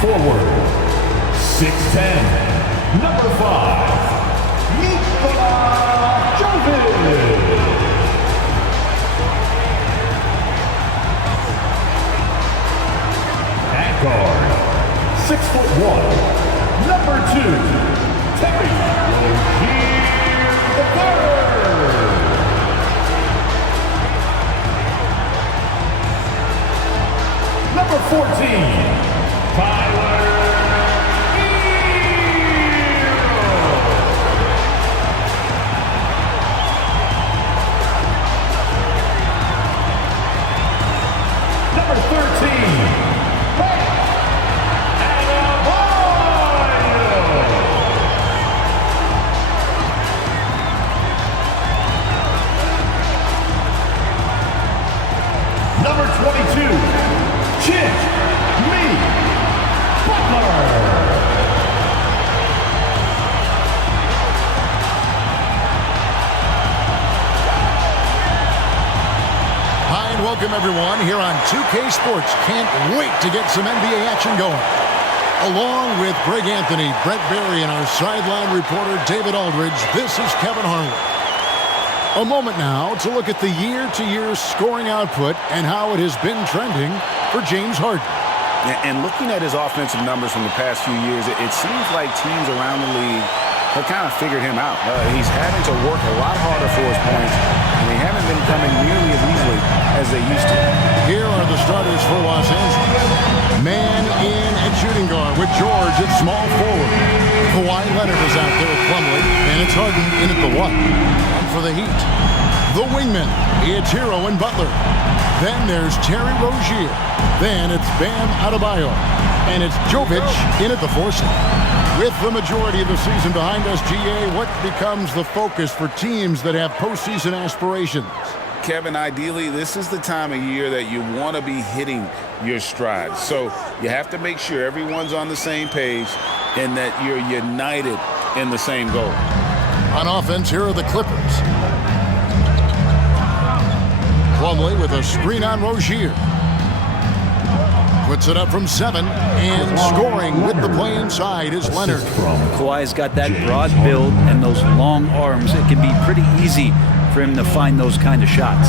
forward, 6'10", number 5, MIIAMI. At guard, 6'1", number 2, Number 14, Tyler. Number 13, Number 22, welcome everyone here on 2K Sports. Can't wait to get some NBA action going. Along with Greg Anthony, Brett Berry, and our sideline reporter David Aldridge, this is Kevin Harlan. A moment now to look at the year-to-year scoring output and how it has been trending for James Harden. And looking at his offensive numbers from the past few years, it seems like teams around the league have kind of figured him out. He's having to work a lot harder for his points, and they haven't been coming nearly as easily as they used to. Here are the starters for Los Angeles. Man in at shooting guard with George at small forward. Kawhi Leonard is out there with Plumlee, and it's Harden in at the 1. And for the Heat, the wingmen, it's Hero and Butler. Then there's Terry Rozier. Then it's Bam Adebayo. And it's Jovic in at the 4 slot. With the majority of the season behind us, GA, what becomes the focus for teams that have postseason aspirations? Kevin, ideally, this is the time of year that you want to be hitting your stride. So you have to make sure everyone's on the same page and that you're united in the same goal. On offense, here are the Clippers. Plumlee with a screen on Rozier. Puts it up from 7, and scoring with the play inside is Leonard. Kawhi's got that broad build and those long arms. It can be pretty easy for him to find those kind of shots.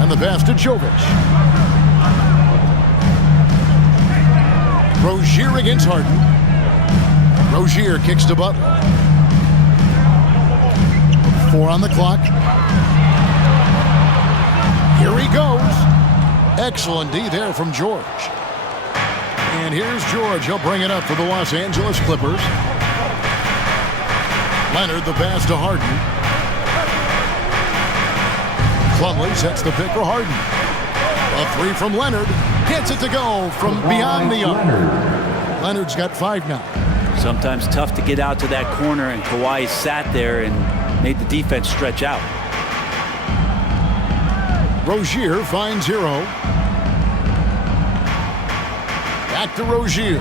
And the pass to Jovic. Rozier against Harden. Rozier kicks to Butler. 4 on the clock. Here he goes. Excellent D there from George. And here's George. He'll bring it up for the Los Angeles Clippers. Leonard the pass to Harden. Plumlee sets the pick for Harden. A 3 from Leonard. Gets it to go from beyond the arc. Leonard's got 5 now. Sometimes tough to get out to that corner, and Kawhi sat there and made the defense stretch out. Rozier finds Hero. Back to Rozier.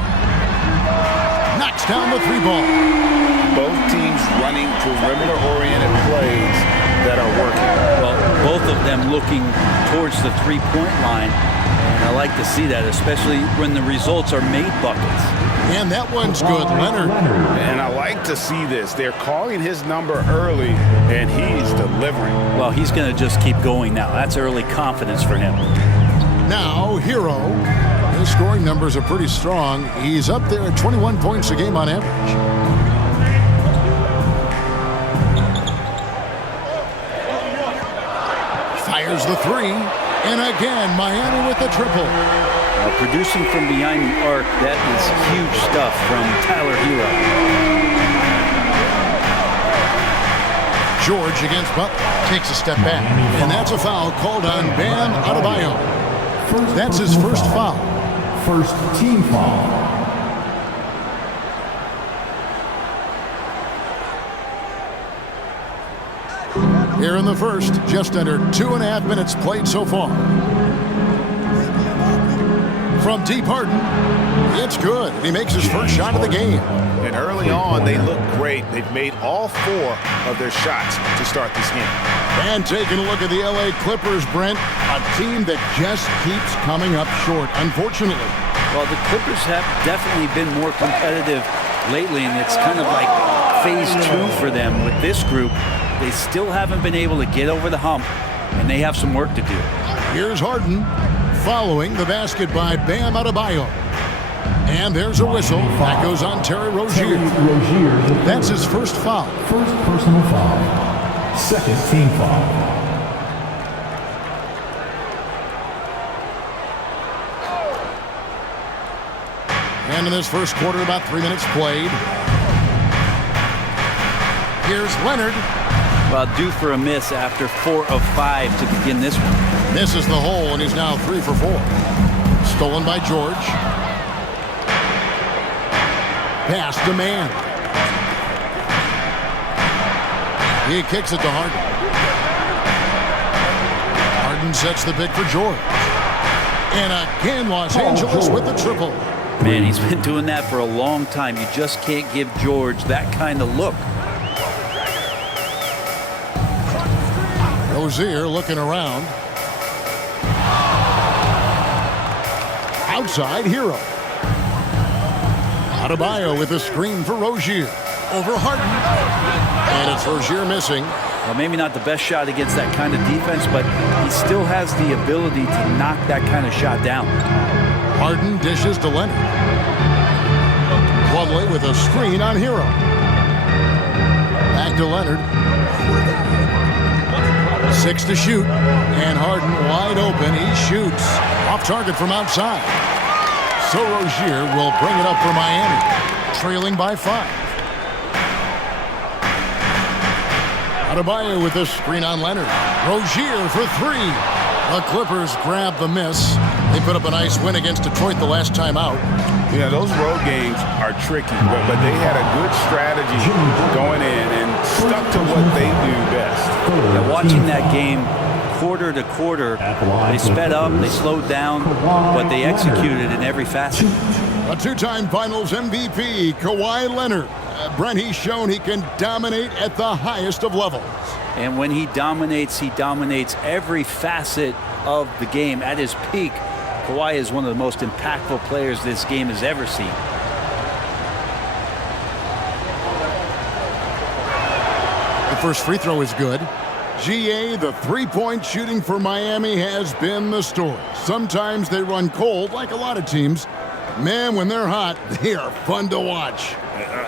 Knocks down the 3 ball. Both teams running perimeter-oriented plays that are working. Well, both of them looking towards the 3-point line. And I like to see that, especially when the results are made buckets. And that one's good, Leonard. And I like to see this. They're calling his number early, and he's delivering. Well, he's going to just keep going now. That's early confidence for him. Now, Hero. His scoring numbers are pretty strong. He's up there at 21 points a game on average. Fires the 3. And again, Miami with the triple. Producing from behind the arc, that is huge stuff from Tyler Hero. George against Butler takes a step back. And that's a foul called on Bam Adebayo. That's his first foul. First team foul. Here in the first, just under 2.5 minutes played so far. From deep, Harden. It's good. He makes his first shot of the game. And early on, they look great. They've made all 4 of their shots to start this game. And taking a look at the LA Clippers, Brent, a team that just keeps coming up short, unfortunately. Well, the Clippers have definitely been more competitive lately, and it's kind of like phase 2 for them with this group. They still haven't been able to get over the hump, and they have some work to do. Here's Harden following the basket by Bam Adebayo. And there's a whistle. That goes on Terry Rozier. That's his first foul. First personal foul. Second team foul. And in this first quarter, about 3 minutes played. Here's Leonard. Well, due for a miss after 4 of 5 to begin this one. Misses the hole, and he's now 3 for 4. Stolen by George. Pass to man. He kicks it to Harden. Harden sets the pick for George. And again, Los Angeles with the triple. Man, he's been doing that for a long time. You just can't give George that kind of look. Rozier looking around. Outside, Hero. Adebayo with a screen for Rozier. Over Harden. And it's Rozier missing. Well, maybe not the best shot against that kind of defense, but he still has the ability to knock that kind of shot down. Harden dishes to Leonard. Plumlee with a screen on Hero. Back to Leonard. 6 to shoot. And Harden wide open. He shoots. Off target from outside. So Rozier will bring it up for Miami. Trailing by 5. Adebayo with a screen on Leonard. Rozier for 3. The Clippers grab the miss. They put up a nice win against Detroit the last time out. Yeah, those road games are tricky, but they had a good strategy going in and stuck to what they do best. Yeah, watching that game quarter to quarter, they sped up, they slowed down, but they executed in every facet. A 2-time Finals MVP, Kawhi Leonard. Brent, he's shown he can dominate at the highest of levels. And when he dominates every facet of the game. At his peak, Kawhi is one of the most impactful players this game has ever seen. The first free throw is good. GA, the three-point shooting for Miami has been the story. Sometimes they run cold, like a lot of teams. Man, when they're hot, they are fun to watch.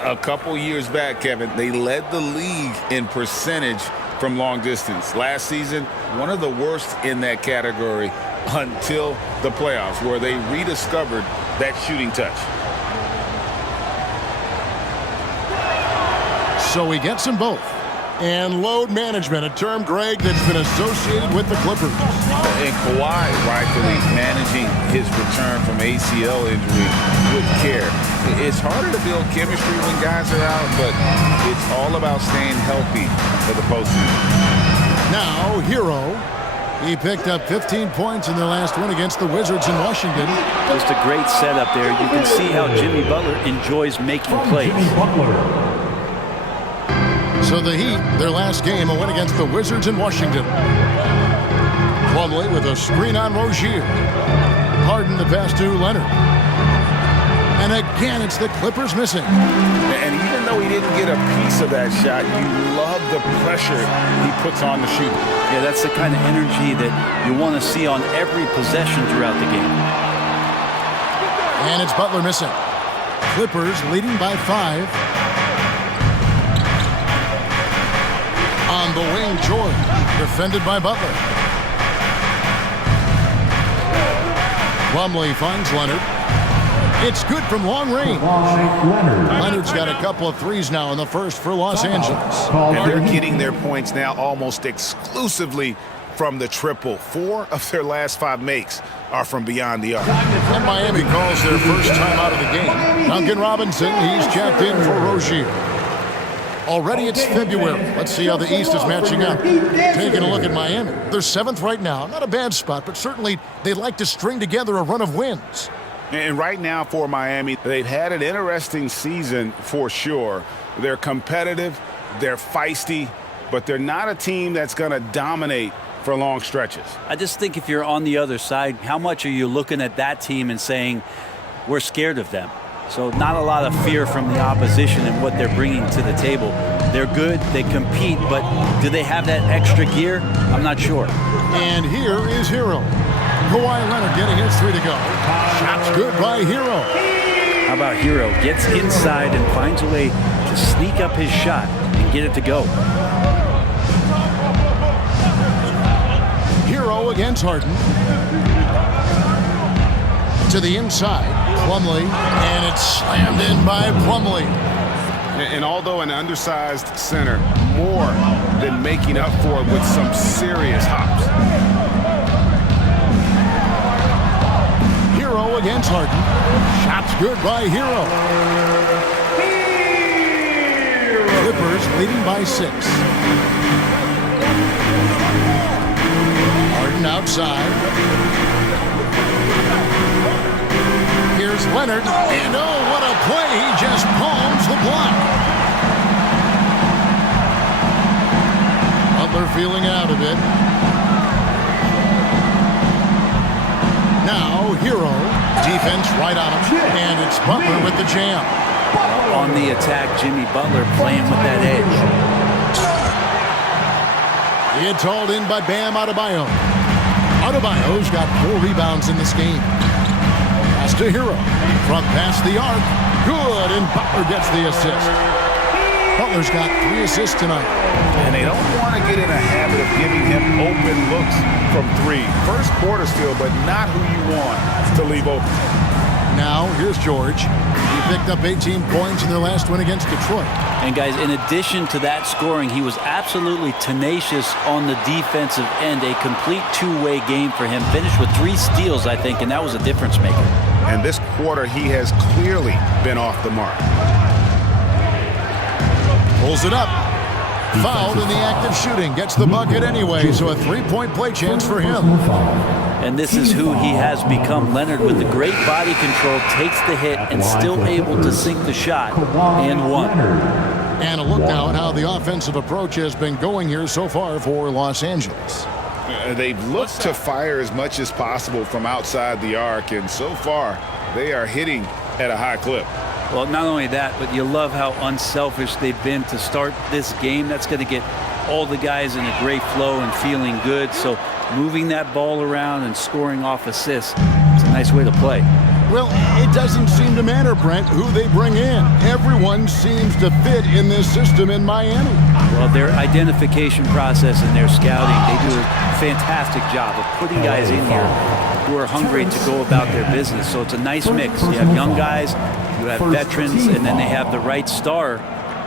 A couple years back, Kevin, they led the league in percentage from long distance. Last season, one of the worst in that category until the playoffs, where they rediscovered that shooting touch. So he gets them both. And load management, a term, Greg, that's been associated with the Clippers. And Kawhi rightfully managing his return from ACL injury with care. It's harder to build chemistry when guys are out, but it's all about staying healthy for the postseason. Now, Hero. He picked up 15 points in their last win against the Wizards in Washington. Just a great setup there. You can see how Jimmy Butler enjoys making plays. So the Heat, their last game, a win against the Wizards in Washington. Plumlee with a screen on Rozier. Harden the pass to Leonard. And again, it's the Clippers missing. And even though he didn't get a piece of that shot, you love the pressure he puts on the shooter. Yeah, that's the kind of energy that you want to see on every possession throughout the game. And it's Butler missing. Clippers leading by 5. On the wing, George, defended by Butler. Plumlee finds Leonard. It's good from long range. Leonard's got a couple of threes now in the first for Los Angeles. And they're getting their points now almost exclusively from the triple. 4 of their last 5 makes are from beyond the arc. And Miami calls their first time out of the game. Duncan Robinson, he's checked in for Rozier. Already it's February. Let's see how the East is matching up. Taking a look at Miami. They're 7th right now. Not a bad spot, but certainly they'd like to string together a run of wins. And right now for Miami, they've had an interesting season for sure. They're competitive, they're feisty, but they're not a team that's going to dominate for long stretches. I just think if you're on the other side, how much are you looking at that team and saying, we're scared of them. So not a lot of fear from the opposition and what they're bringing to the table. They're good, they compete, but do they have that extra gear? I'm not sure. And here is Hero. Kawhi Leonard getting his 3 to go. Shot's good by Hero. How about Hero? Gets inside and finds a way to sneak up his shot and get it to go. Hero against Harden. To the inside, Plumlee, and it's slammed in by Plumlee. And although an undersized center, more than making up for it with some serious hops. Hero against Harden. Shot's good by Hero. Clippers leading by 6. Harden outside. Here's Leonard, and oh, what a play. He just palms the block. Butler feeling out of it. Now, Hero. Defense right on him, and it's Butler with the jam. On the attack, Jimmy Butler playing with that edge. It's hauled in by Bam Adebayo. Adebayo's got 4 rebounds in this game. Pass to Hero. Front past the arc. Good, and Butler gets the assist. Butler's got 3 assists tonight. And they don't want to get in a habit of giving him open looks from 3. First quarter still, but not who you want to leave open. Now, here's George. He picked up 18 points in their last win against Detroit. And guys, in addition to that scoring, he was absolutely tenacious on the defensive end. A complete two-way game for him. Finished with 3 steals, I think, and that was a difference maker. And this quarter, he has clearly been off the mark. Pulls it up. Fouled in the act of shooting. Gets the bucket anyway, so a 3-point play chance for him. And this is who he has become. Leonard with the great body control, takes the hit, and still able to sink the shot, and one. And a look now at how the offensive approach has been going here so far for Los Angeles. They've looked to fire as much as possible from outside the arc, and so far, they are hitting at a high clip. Well, not only that, but you love how unselfish they've been to start this game. That's going to get all the guys in a great flow and feeling good. So moving that ball around and scoring off assists, it's a nice way to play. Well, it doesn't seem to matter, Brent, who they bring in. Everyone seems to fit in this system in Miami. Well, their identification process and their scouting, they do a fantastic job of putting guys in here who are hungry to go about their business. So it's a nice mix. You have young guys, you have veterans, and then they have the right star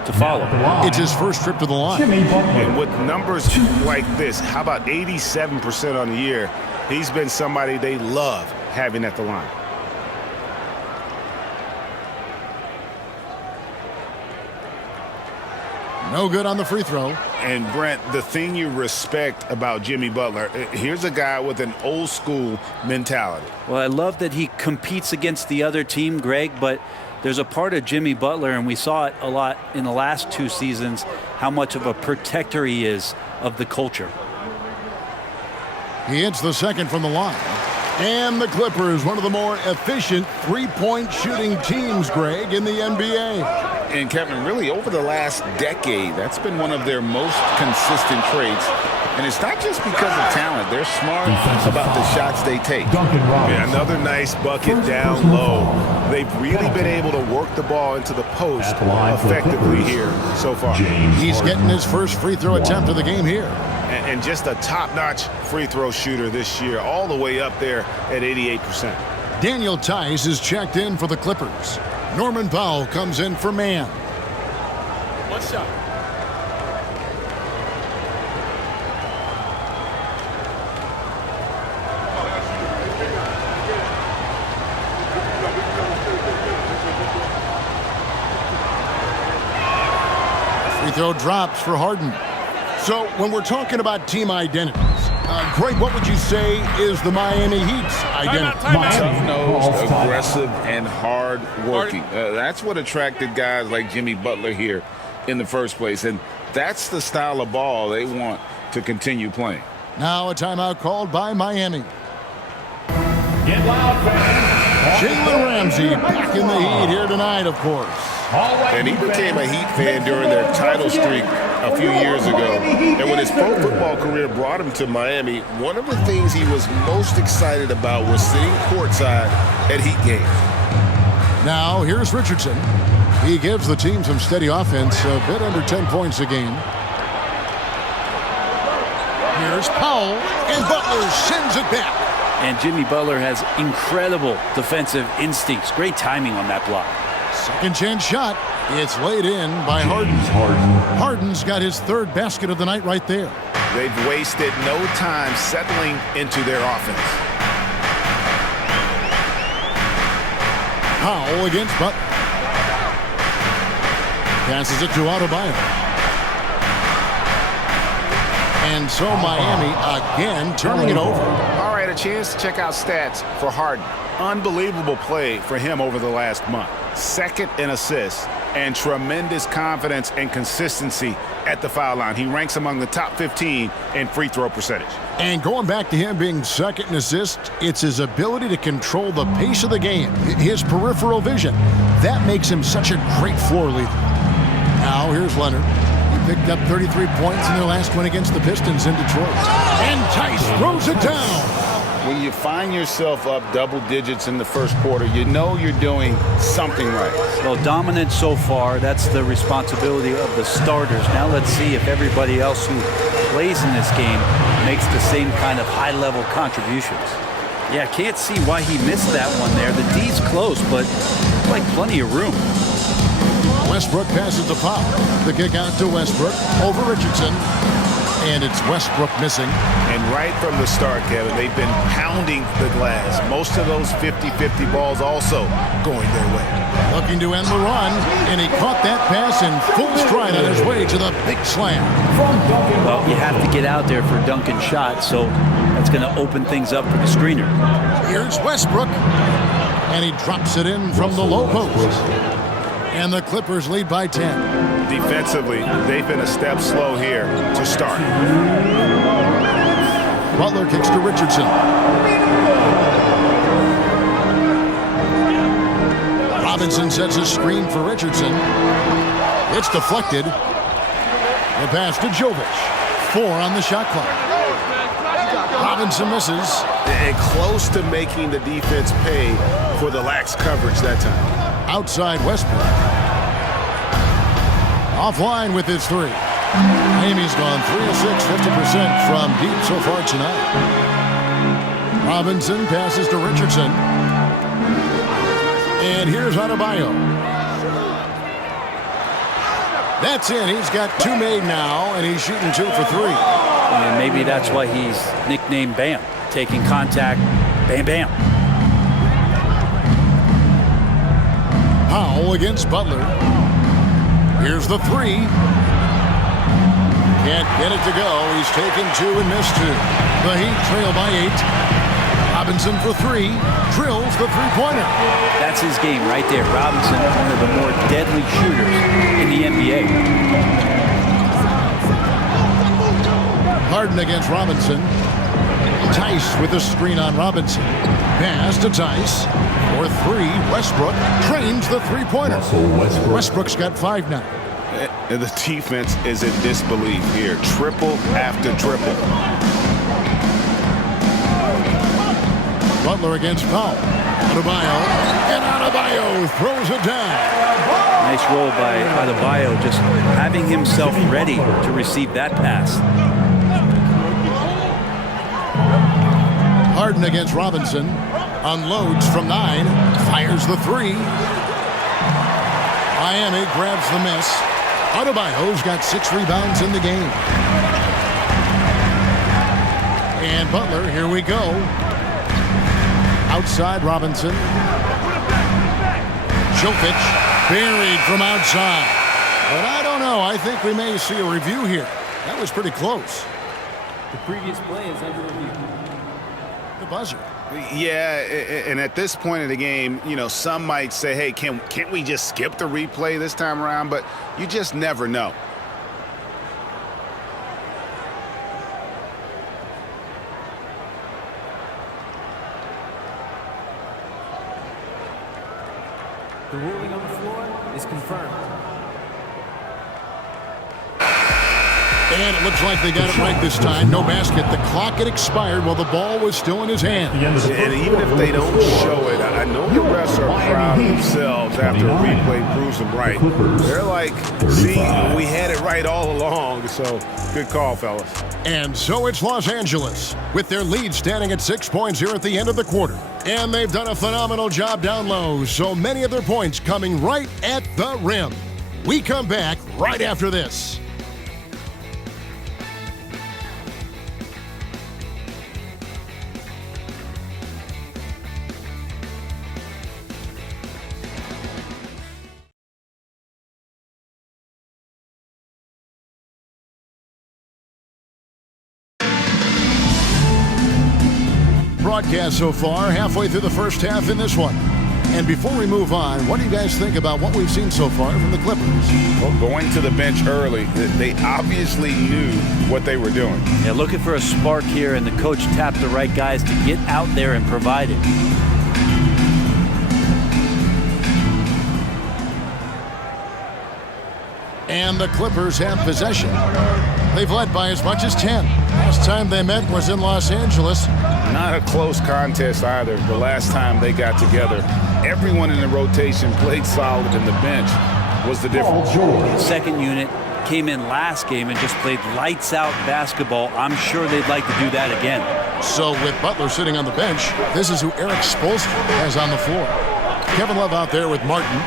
to follow. It's his first trip to the line. And with numbers like this, how about 87% on the year? He's been somebody they love having at the line. No good on the free throw. And Brent, the thing you respect about Jimmy Butler, here's a guy with an old school mentality. Well, I love that he competes against the other team, Greg, but there's a part of Jimmy Butler, and we saw it a lot in the last 2 seasons, how much of a protector he is of the culture. He hits the second from the line. And the Clippers, one of the more efficient 3-point shooting teams, Greg, in the NBA. And Kevin, really over the last decade, that's been one of their most consistent traits. And it's not just because of talent. They're smart about the shots they take. Yeah, another nice bucket down low. They've really been able to work the ball into the post effectively here so far. He's getting his first free throw attempt of the game here. And just a top-notch free throw shooter this year, all the way up there at 88%. Daniel Tice is checked in for the Clippers. Norman Powell comes in for man. What's up? Free throw drops for Harden. So when we're talking about team identities, Greg, what would you say is the Miami Heat's identity? Tough-nosed, aggressive, and hard-working. That's what attracted guys like Jimmy Butler here in the first place, and that's the style of ball they want to continue playing. Now a timeout called by Miami. Get loud, fans. Jalen Ramsey back in the Heat here tonight, of course. And he became a Heat fan during their title streak a few years ago. And when his pro football career brought him to Miami, one of the things he was most excited about was sitting courtside at Heat games. Now, here's Richardson. He gives the team some steady offense, a bit under 10 points a game. Here's Powell, and Butler sends it back. And Jimmy Butler has incredible defensive instincts. Great timing on that block. Second chance shot. It's laid in by Harden. Harden's got his third basket of the night right there. They've wasted no time settling into their offense. Powell against Butler. Passes it to Adebayo. And so Miami again turning it over. All right, a chance to check out stats for Harden. Unbelievable play for him over the last month. Second in assists and tremendous confidence and consistency at the foul line. He ranks among the top 15 in free throw percentage. And going back to him being second in assists, it's his ability to control the pace of the game, his peripheral vision. That makes him such a great floor leader. Now here's Leonard. He picked up 33 points in their last win against the Pistons in Detroit. And Tice throws it down. When you find yourself up double digits in the first quarter, you know you're doing something right. Well, dominant so far. That's the responsibility of the starters. Now let's see if everybody else who plays in this game makes the same kind of high-level contributions. Yeah, can't see why he missed that one there. The D's close, but like plenty of room. Westbrook passes the Powell. The kick out to Westbrook over Richardson. And it's Westbrook missing. And right from the start, Kevin, they've been pounding the glass. Most of those 50-50 balls also going their way. Looking to end the run, and he caught that pass in full stride on his way to the big slam. Well, you have to get out there for Duncan's shot, so that's going to open things up for the screener. Here's Westbrook, and he drops it in from the low post. And the Clippers lead by 10. Defensively, they've been a step slow here to start. Butler kicks to Richardson. Robinson sets a screen for Richardson. It's deflected. The pass to Jovic. 4 on the shot clock. Robinson misses. And close to making the defense pay for the lax coverage that time. Outside Westbrook. Offline with his 3. Amy's gone 3 of 6, 50% from deep so far tonight. Robinson passes to Richardson. And here's Adebayo. That's in. He's got 2 made now, and he's shooting 2 for 3. And maybe that's why he's nicknamed Bam. Taking contact, bam, bam. Powell against Butler. Here's the 3. Can't get it to go. He's taken 2 and missed 2. The Heat trail by 8. Robinson for 3. Drills the three-pointer. That's his game right there. Robinson, one of the more deadly shooters in the NBA. Harden against Robinson. Tice with a screen on Robinson. Pass to Tice. For 3, Westbrook trains the three-pointer. Westbrook's got 5 now. And the defense is in disbelief here. Triple after triple. Butler against Powell. Adebayo. And Adebayo throws it down. Nice roll by Adebayo, just having himself ready to receive that pass. Harden against Robinson. Unloads from 9. Fires the 3. Miami grabs the miss. Adebayo's got 6 rebounds in the game. And Butler, here we go. Outside Robinson. Jokic buried from outside. But I don't know. I think we may see a review here. That was pretty close. The previous play is under review. The buzzer. Yeah, and at this point in the game, you know, some might say, hey, can't we just skip the replay this time around? But you just never know. The ruling on the floor is confirmed. And it looks like they got it right this time. No basket. The clock had expired while the ball was still in his hand. And even if they don't show it, I know the refs are proud of themselves after a replay proves them right. They're like, see, we had it right all along. So good call, fellas. And so it's Los Angeles, with their lead standing at 6 points here at the end of the quarter. And they've done a phenomenal job down low, so many of their points coming right at the rim. We come back right after this. Broadcast so far, halfway through the first half in this one. And before we move on, what do you guys think about what we've seen so far from the Clippers? Well, going to the bench early, they obviously knew what they were doing. Yeah, looking for a spark here, and the coach tapped the right guys to get out there and provide it. And the Clippers have possession. They've led by as much as 10. Last time they met was in Los Angeles. Not a close contest either. The last time they got together, everyone in the rotation played solid, and the bench was the difference. Second unit came in last game and just played lights out basketball. I'm sure they'd like to do that again. So with Butler sitting on the bench, this is who Eric Spoelstra has on the floor. Kevin Love out there with Martin.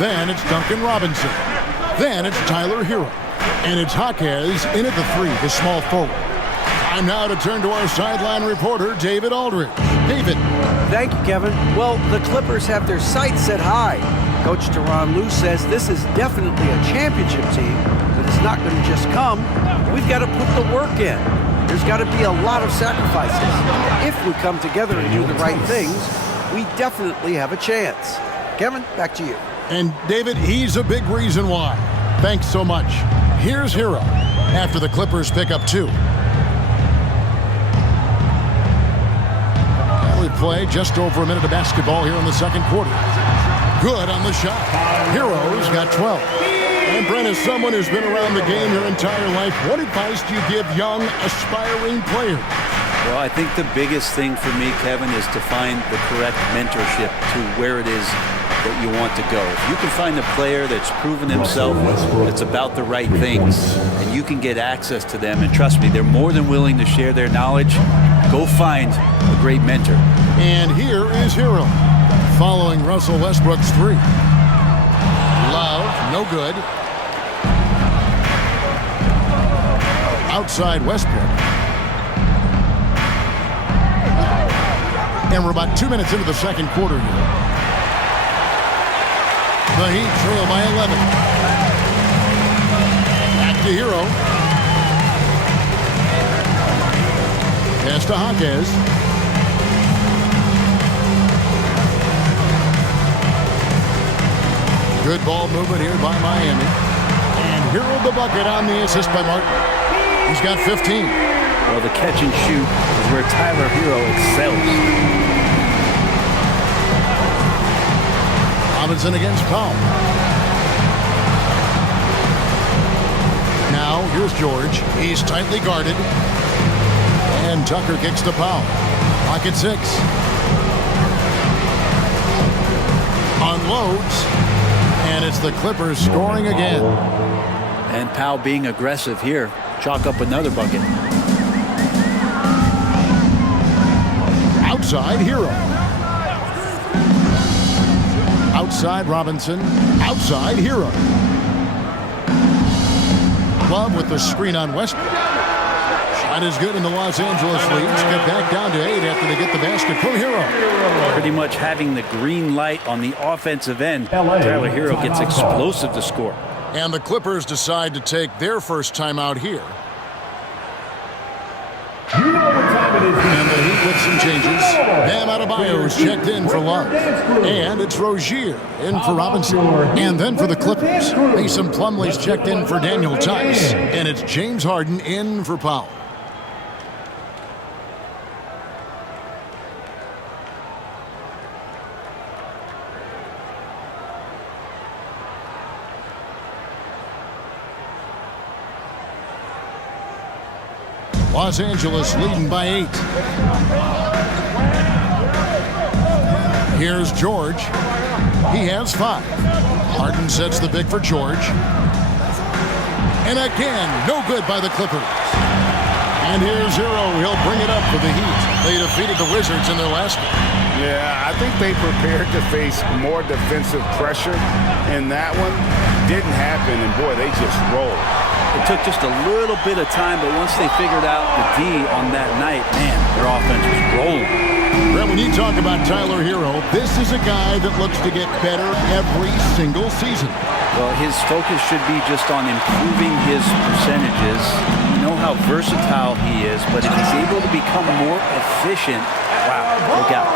Then it's Duncan Robinson. Then it's Tyler Hero. And it's Jaquez in at the 3, the small forward. Time now to turn to our sideline reporter, David Aldridge. David. Thank you, Kevin. Well, the Clippers have their sights set high. Coach Tyronn Lue says this is definitely a championship team, but it's not going to just come. We've got to put the work in. There's got to be a lot of sacrifices. If we come together and do the right things, we definitely have a chance. Kevin, back to you. And David, he's a big reason why. Thanks so much. Here's Hero after the Clippers pick up 2. We play just over a minute of basketball here in the second quarter. Good on the shot. Hero's got 12. And Brent, as someone who's been around the game your entire life, what advice do you give young, aspiring players? Well, I think the biggest thing for me, Kevin, is to find the correct mentorship to where it is that you want to go. If you can find a player that's proven himself, that's about the right things, and you can get access to them, and trust me, they're more than willing to share their knowledge. Go find a great mentor. And here is Hero, following Russell Westbrook's 3. Love, no good. Outside Westbrook. And we're about 2 minutes into the second quarter here. The Heat trail by 11. Back to Hero. Pass to Jaquez. Good ball movement here by Miami. And Hero the bucket on the assist by Martin. He's got 15. Well, the catch and shoot is where Tyler Hero excels. Robinson against Powell. Now, here's George. He's tightly guarded. And Tucker kicks to Powell. Pocket 6. Unloads. And it's the Clippers scoring again. And Powell being aggressive here. Chalk up another bucket. Outside Hero. Outside Robinson. Outside Hero. Love with the screen on Westbrook. Shot is good in the Los Angeles leads. Get back down to 8 after they get the basket from Hero. Pretty much having the green light on the offensive end. Tyler Hero gets explosive to score. And the Clippers decide to take their first timeout here. You know what time it is. And the Heat with some changes. Bam Adebayo's checked in for Love. And it's Rozier in for Robinson. And then for the Clippers, Mason Plumlee's checked in for Daniel Tice. And it's James Harden in for Powell. Los Angeles leading by 8. Here's George. He has 5. Harden sets the pick for George. And again, no good by the Clippers. And here's Hero. He'll bring it up for the Heat. They defeated the Wizards in their last game. Yeah, I think they prepared to face more defensive pressure, and that one didn't happen, and boy, they just rolled. It took just a little bit of time, but once they figured out the D on that night, man, their offense was rolling. Brett, when you talk about Tyler Hero, this is a guy that looks to get better every single season. Well, his focus should be just on improving his percentages. You know how versatile he is, but if he's able to become more efficient, wow, look out.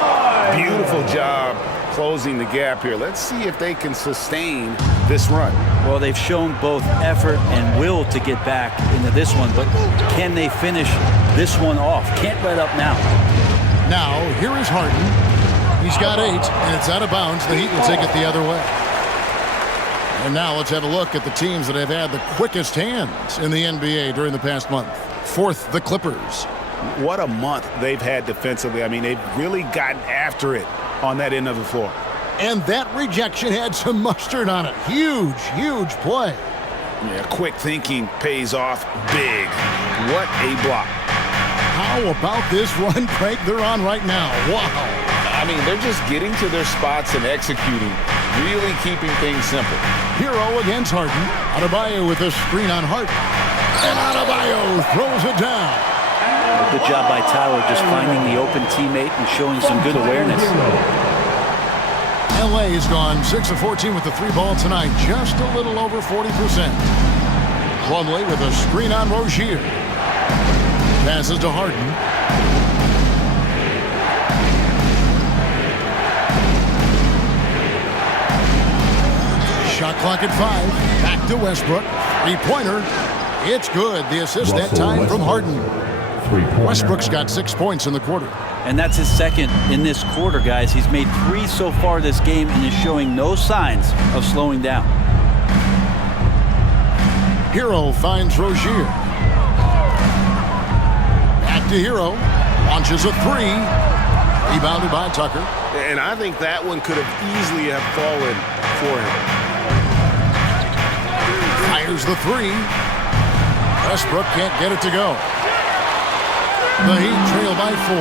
Beautiful job closing the gap here. Let's see if they can sustain this run. Well, they've shown both effort and will to get back into this one, but can they finish this one off? Can't let up now. Now, here is Harden. He's got 8, and it's out of bounds. The Heat will take it the other way. And now let's have a look at the teams that have had the quickest hands in the NBA during the past month. 4th, the Clippers. What a month they've had defensively. I mean, they've really gotten after it on that end of the floor. And that rejection had some mustard on it. Huge, huge play. Yeah, quick thinking pays off big. What a block. How about this run, Craig, they're on right now? Wow. I mean, they're just getting to their spots and executing, really keeping things simple. Hero against Harden. Adebayo with a screen on Harden. And Adebayo throws it down. Good job by Tyler just finding the open teammate and showing some good awareness. LA has gone 6 of 14 with the 3-ball tonight, just a little over 40%. Plumlee with a screen on Rozier. Passes to Harden. Shot clock at 5. Back to Westbrook. 3-pointer. It's good. The assist that time from Harden. Westbrook's got 6 points in the quarter. And that's his second in this quarter, guys. He's made 3 so far this game and is showing no signs of slowing down. Hero finds Rozier. Back to Hero. Launches a 3. Rebounded by Tucker. And I think that one could have easily have fallen for him. Fires the 3. Westbrook can't get it to go. The Heat trail by 4.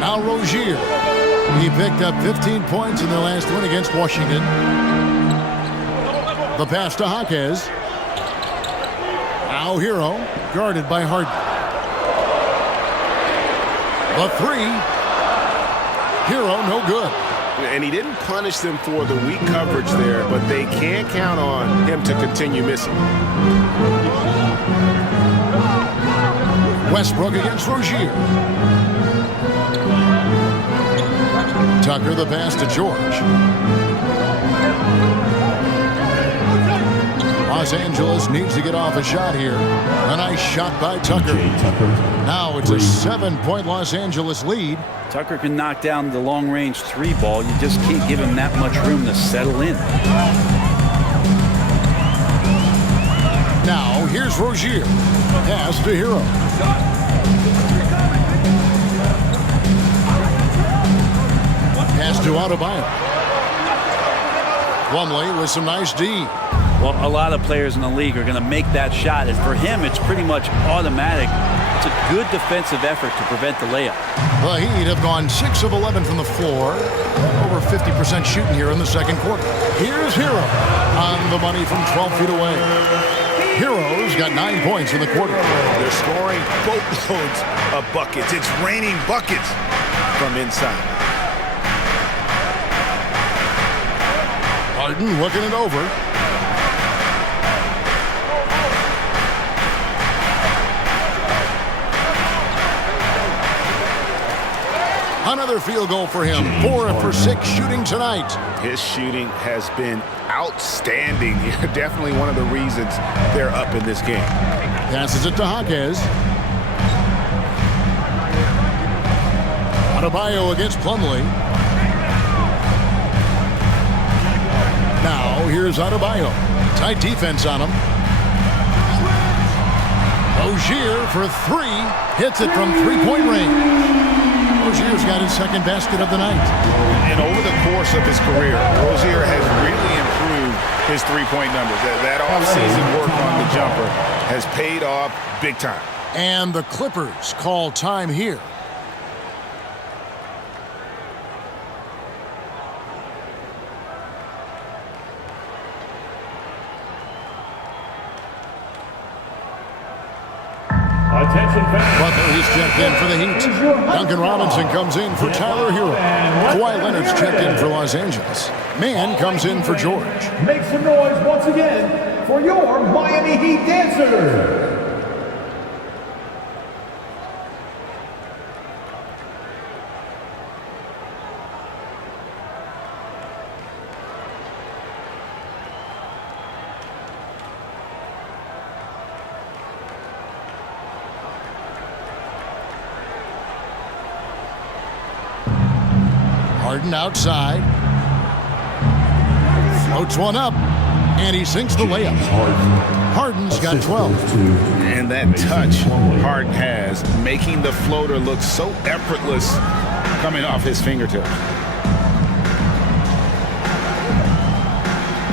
Now Rozier. He picked up 15 points in their last win against Washington. The pass to Jaquez. Now Hero, guarded by Harden. The 3. Hero, no good. And he didn't punish them for the weak coverage there, but they can't count on him to continue missing. Westbrook against Rozier. Tucker the pass to George. Los Angeles needs to get off a shot here. A nice shot by Tucker. Now it's a 7-point Los Angeles lead. Tucker can knock down the long-range 3-ball. You just can't give him that much room to settle in. Now here's Rozier. Pass to Hero. Pass to Adebayo. Plumlee with some nice D. Well, a lot of players in the league are going to make that shot, and for him, it's pretty much automatic. It's a good defensive effort to prevent the layup. The Heat have gone 6 of 11 from the floor. Over 50% shooting here in the second quarter. Here's Hero on the money from 12 feet away. Hero's got 9 points in the quarter. They're scoring boatloads of buckets. It's raining buckets from inside. Harden looking it over. Another field goal for him. 4 for 6 shooting tonight. His shooting has been outstanding. Definitely one of the reasons they're up in this game. Passes it to Jaquez. Adebayo against Plumlee. Now here's Adebayo. Tight defense on him. Rozier for three. Hits it from three-point range. Rozier's got his second basket of the night. And over the course of his career, Rozier has really improved his three-point numbers. That offseason work on the jumper has paid off big time. And the Clippers call time here. Attention fans. Butler, he's checked in for the Heat. Duncan Robinson comes in for Tyler Hero. Kawhi Leonard's checked in for Los Angeles. Mann comes in for George. Make some noise once again for your Miami Heat dancers. Harden outside. Floats one up. And he sinks the layup. Harden's got 12. And that touch Harden has, making the floater look so effortless coming off his fingertips.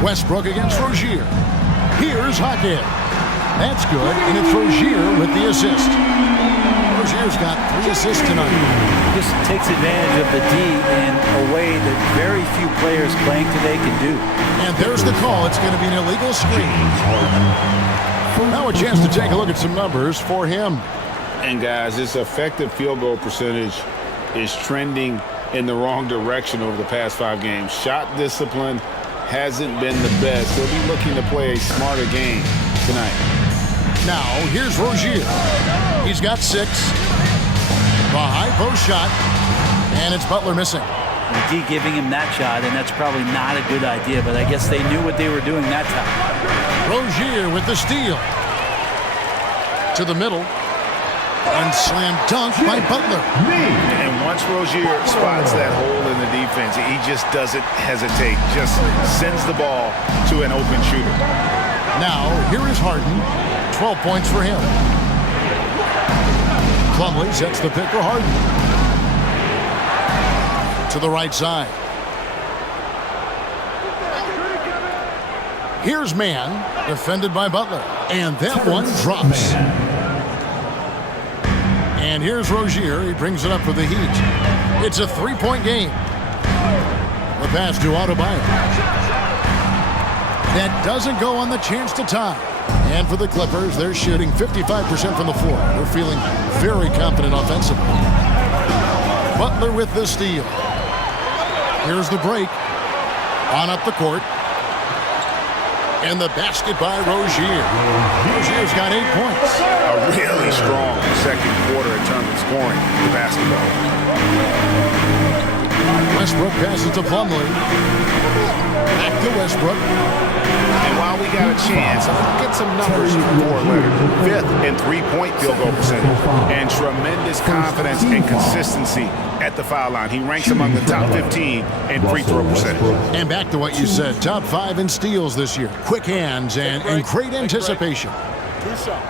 Westbrook against Rozier. Here's Hackett. That's good, and it's Rozier with the assist. Rozier's got 3 assists tonight. Just takes advantage of the D in a way that very few players playing today can do. And there's the call. It's going to be an illegal screen. Now a chance to take a look at some numbers for him. And guys, his effective field goal percentage is trending in the wrong direction over the past 5 games. Shot discipline hasn't been the best. He'll be looking to play a smarter game tonight. Now, here's Rozier. He's got 6. The high post shot. And it's Butler missing. The D giving him that shot, and that's probably not a good idea, but I guess they knew what they were doing that time. Rozier with the steal. To the middle. And slam dunk by Butler. And once Rozier spots that hole in the defense, he just doesn't hesitate. Just sends the ball to an open shooter. Now, here is Harden. 12 points for him. Plumlee sets the pick for Harden. To the right side. Here's Mann, defended by Butler. And that one drops. And here's Rozier. He brings it up for the Heat. It's a 3-point game. The pass to Adebayo. That doesn't go on the chance to tie. And for the Clippers, they're shooting 55% from the floor. They're feeling very confident offensively. Butler with the steal. Here's the break. On up the court. And the basket by Rozier. Rozier's got 8 points. A really strong second quarter in terms of scoring the basketball. Westbrook passes to Plumlee. Back to Westbrook. And while we got a chance, look at some numbers for Leonard. 5th in three-point field goal percentage. And tremendous confidence and consistency at the foul line. He ranks among the top 15 in free throw percentage. And back to what you said, top 5 in steals this year. Quick hands and great anticipation. Two shots.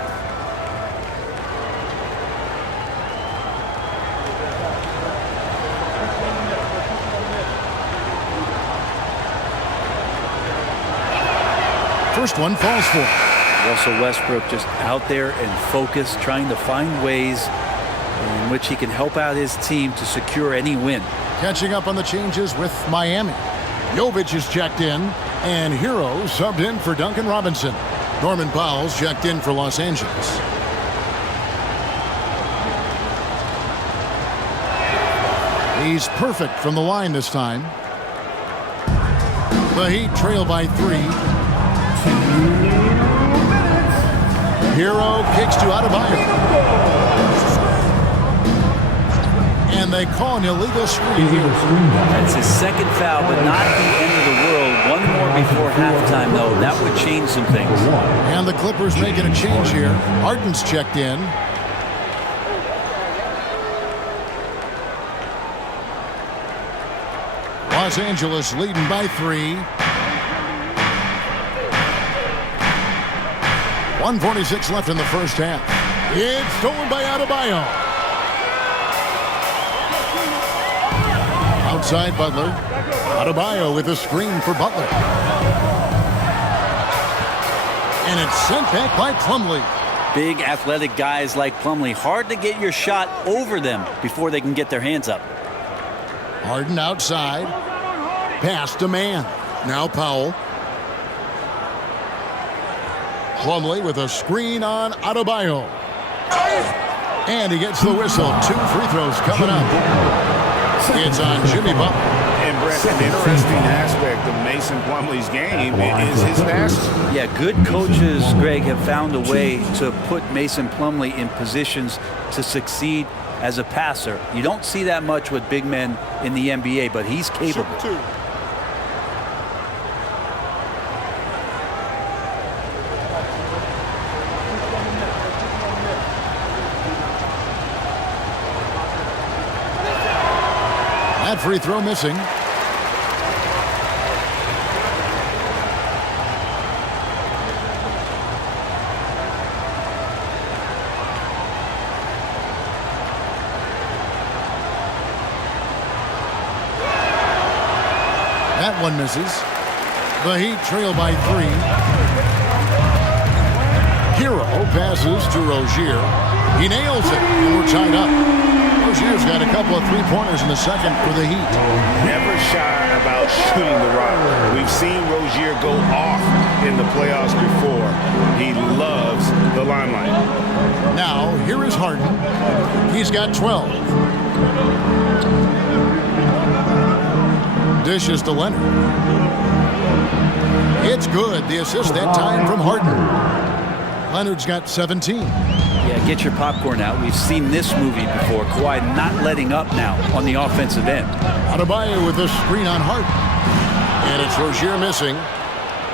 First one falls for him. Russell Westbrook just out there and focused, trying to find ways in which he can help out his team to secure any win. Catching up on the changes with Miami. Jovic is checked in, and Hero subbed in for Duncan Robinson. Norman Powell's checked in for Los Angeles. He's perfect from the line this time. The Heat trail by 3. Hero kicks to Adebayo. And they call an illegal screen here. That's his second foul, but not the end of the world. One more before halftime, though. That would change some things. And the Clippers making a change here. Harden's checked in. Los Angeles leading by 3. 1:46 left in the first half. It's stolen by Adebayo. Outside Butler. Adebayo with a screen for Butler. And it's sent back by Plumlee. Big athletic guys like Plumlee, hard to get your shot over them before they can get their hands up. Harden outside. Pass to man. Now Powell. Plumlee with a screen on Adebayo. And he gets the whistle. 2 free throws coming up. It's on Jimmy Butler. And Brett, an interesting aspect of Mason Plumlee's game is his passing. Yeah, good coaches, Greg, have found a way to put Mason Plumlee in positions to succeed as a passer. You don't see that much with big men in the NBA, but he's capable. That free throw missing. That one misses. The Heat trail by 3. Hero passes to Rozier. He nails it, and we're tied up. Rozier's got a couple of three-pointers in the second for the Heat. Never shy about shooting the rock. We've seen Rozier go off in the playoffs before. He loves the limelight. Now, here is Harden. He's got 12. Dishes to Leonard. It's good. The assist that time from Harden. Leonard's got 17. Yeah, get your popcorn out. We've seen this movie before. Kawhi not letting up now on the offensive end. Adebayo with a screen on Harden. And it's Rozier missing.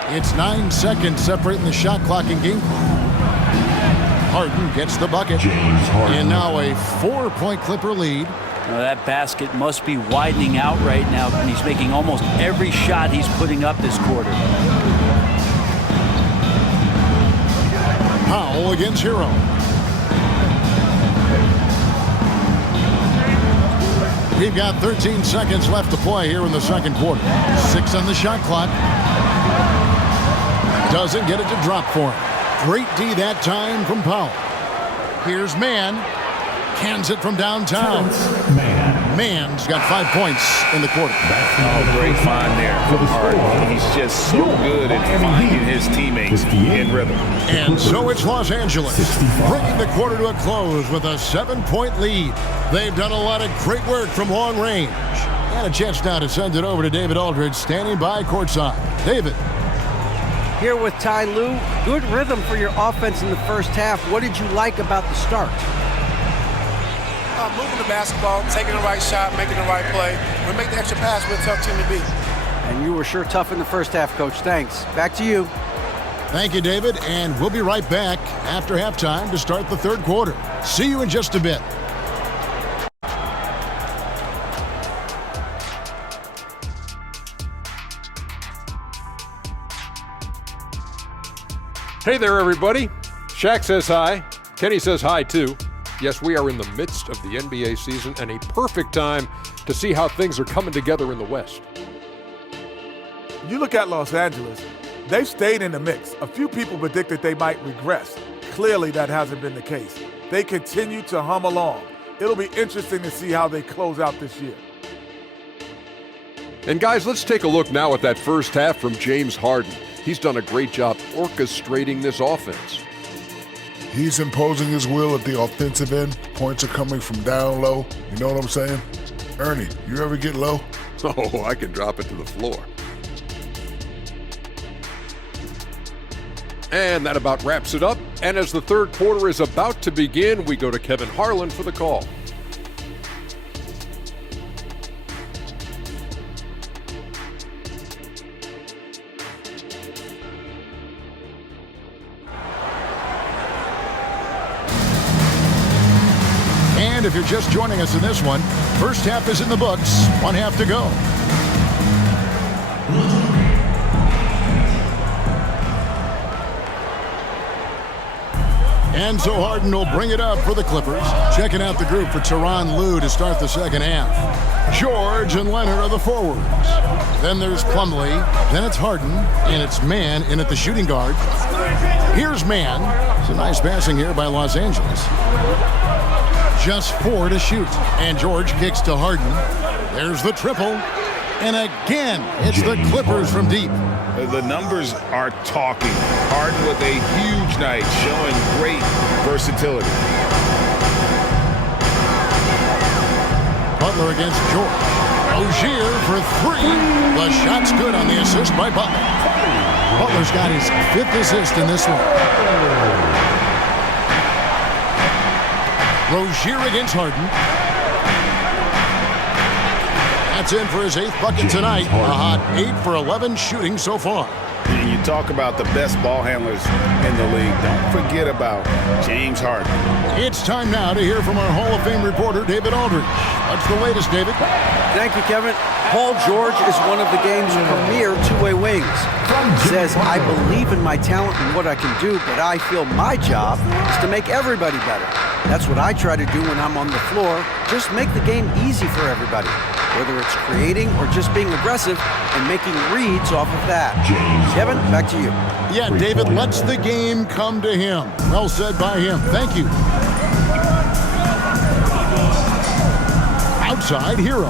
It's 9 seconds separating the shot clock and game clock. Harden gets the bucket. And now a 4-point Clipper lead. Now that basket must be widening out right now, and he's making almost every shot he's putting up this quarter. Powell against Hero. We've got 13 seconds left to play here in the second quarter. 6 on the shot clock. Doesn't get it to drop for him. Great D that time from Powell. Here's Mann. Cans it from downtown. Mann's got 5 points in the quarter. Oh, great find there from Harden. He's just so good at finding his teammates in rhythm. And so it's Los Angeles, bringing the quarter to a close with a 7-point lead. They've done a lot of great work from long range. And a chance now to send it over to David Aldridge, standing by courtside. David. Here with Ty Lue. Good rhythm for your offense in the first half. What did you like about the start? Moving the basketball, taking the right shot, making the right play. We make the extra pass, we're a tough team to beat. And you were sure tough in the first half, Coach. Thanks. Back to you. Thank you, David. And we'll be right back after halftime to start the third quarter. See you in just a bit. Hey there, everybody. Shaq says hi. Kenny says hi, too. Yes, we are in the midst of the NBA season and a perfect time to see how things are coming together in the West. You look at Los Angeles, they've stayed in the mix. A few people predicted they might regress. Clearly, that hasn't been the case. They continue to hum along. It'll be interesting to see how they close out this year. And guys, let's take a look now at that first half from James Harden. He's done a great job orchestrating this offense. He's imposing his will at the offensive end. Points are coming from down low. You know what I'm saying? Ernie, you ever get low? Oh, I can drop it to the floor. And that about wraps it up. And as the third quarter is about to begin, we go to Kevin Harlan for the call. And if you're just joining us in this one, first half is in the books, 1 half to go. And so Harden will bring it up for the Clippers. Checking out the group for Tyronn Lue to start the second half. George and Leonard are the forwards. Then there's Plumlee. Then it's Harden. And it's Mann in at the shooting guard. Here's Mann. It's a nice passing here by Los Angeles. Just 4 to shoot. And George kicks to Harden. There's the triple. And again, it's the Clippers from deep. The numbers are talking. Harden with a huge night, showing great versatility. Butler against George. Rozier for 3. The shot's good on the assist by Butler. Butler's got his 5th assist in this one. Rozier against Harden. That's in for his 8th bucket tonight. A hot 8 for 11 shooting so far. And you talk about the best ball handlers in the league. Don't forget about James Harden. It's time now to hear from our Hall of Fame reporter, David Aldridge. What's the latest, David? Thank you, Kevin. Paul George is one of the game's premier two-way wings. He says, I believe in my talent and what I can do, but I feel my job is to make everybody better. That's what I try to do when I'm on the floor. Just make the game easy for everybody, whether it's creating or just being aggressive and making reads off of that. Kevin, back to you. Yeah, David lets the game come to him. Well said by him. Thank you. Outside, Hero.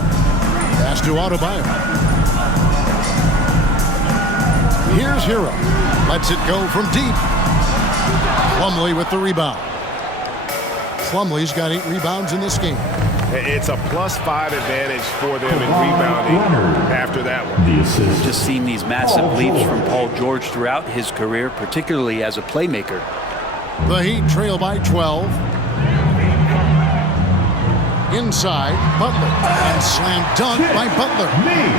Pass to Adebayo. Here's Hero. Lets it go from deep. Plumlee with the rebound. Plumlee's got 8 rebounds in this game. It's a +5 advantage for them in rebounding after that one. Just seen these massive leaps from Paul George throughout his career, particularly as a playmaker. The Heat trail by 12. Inside, Butler. And slam dunk by Butler.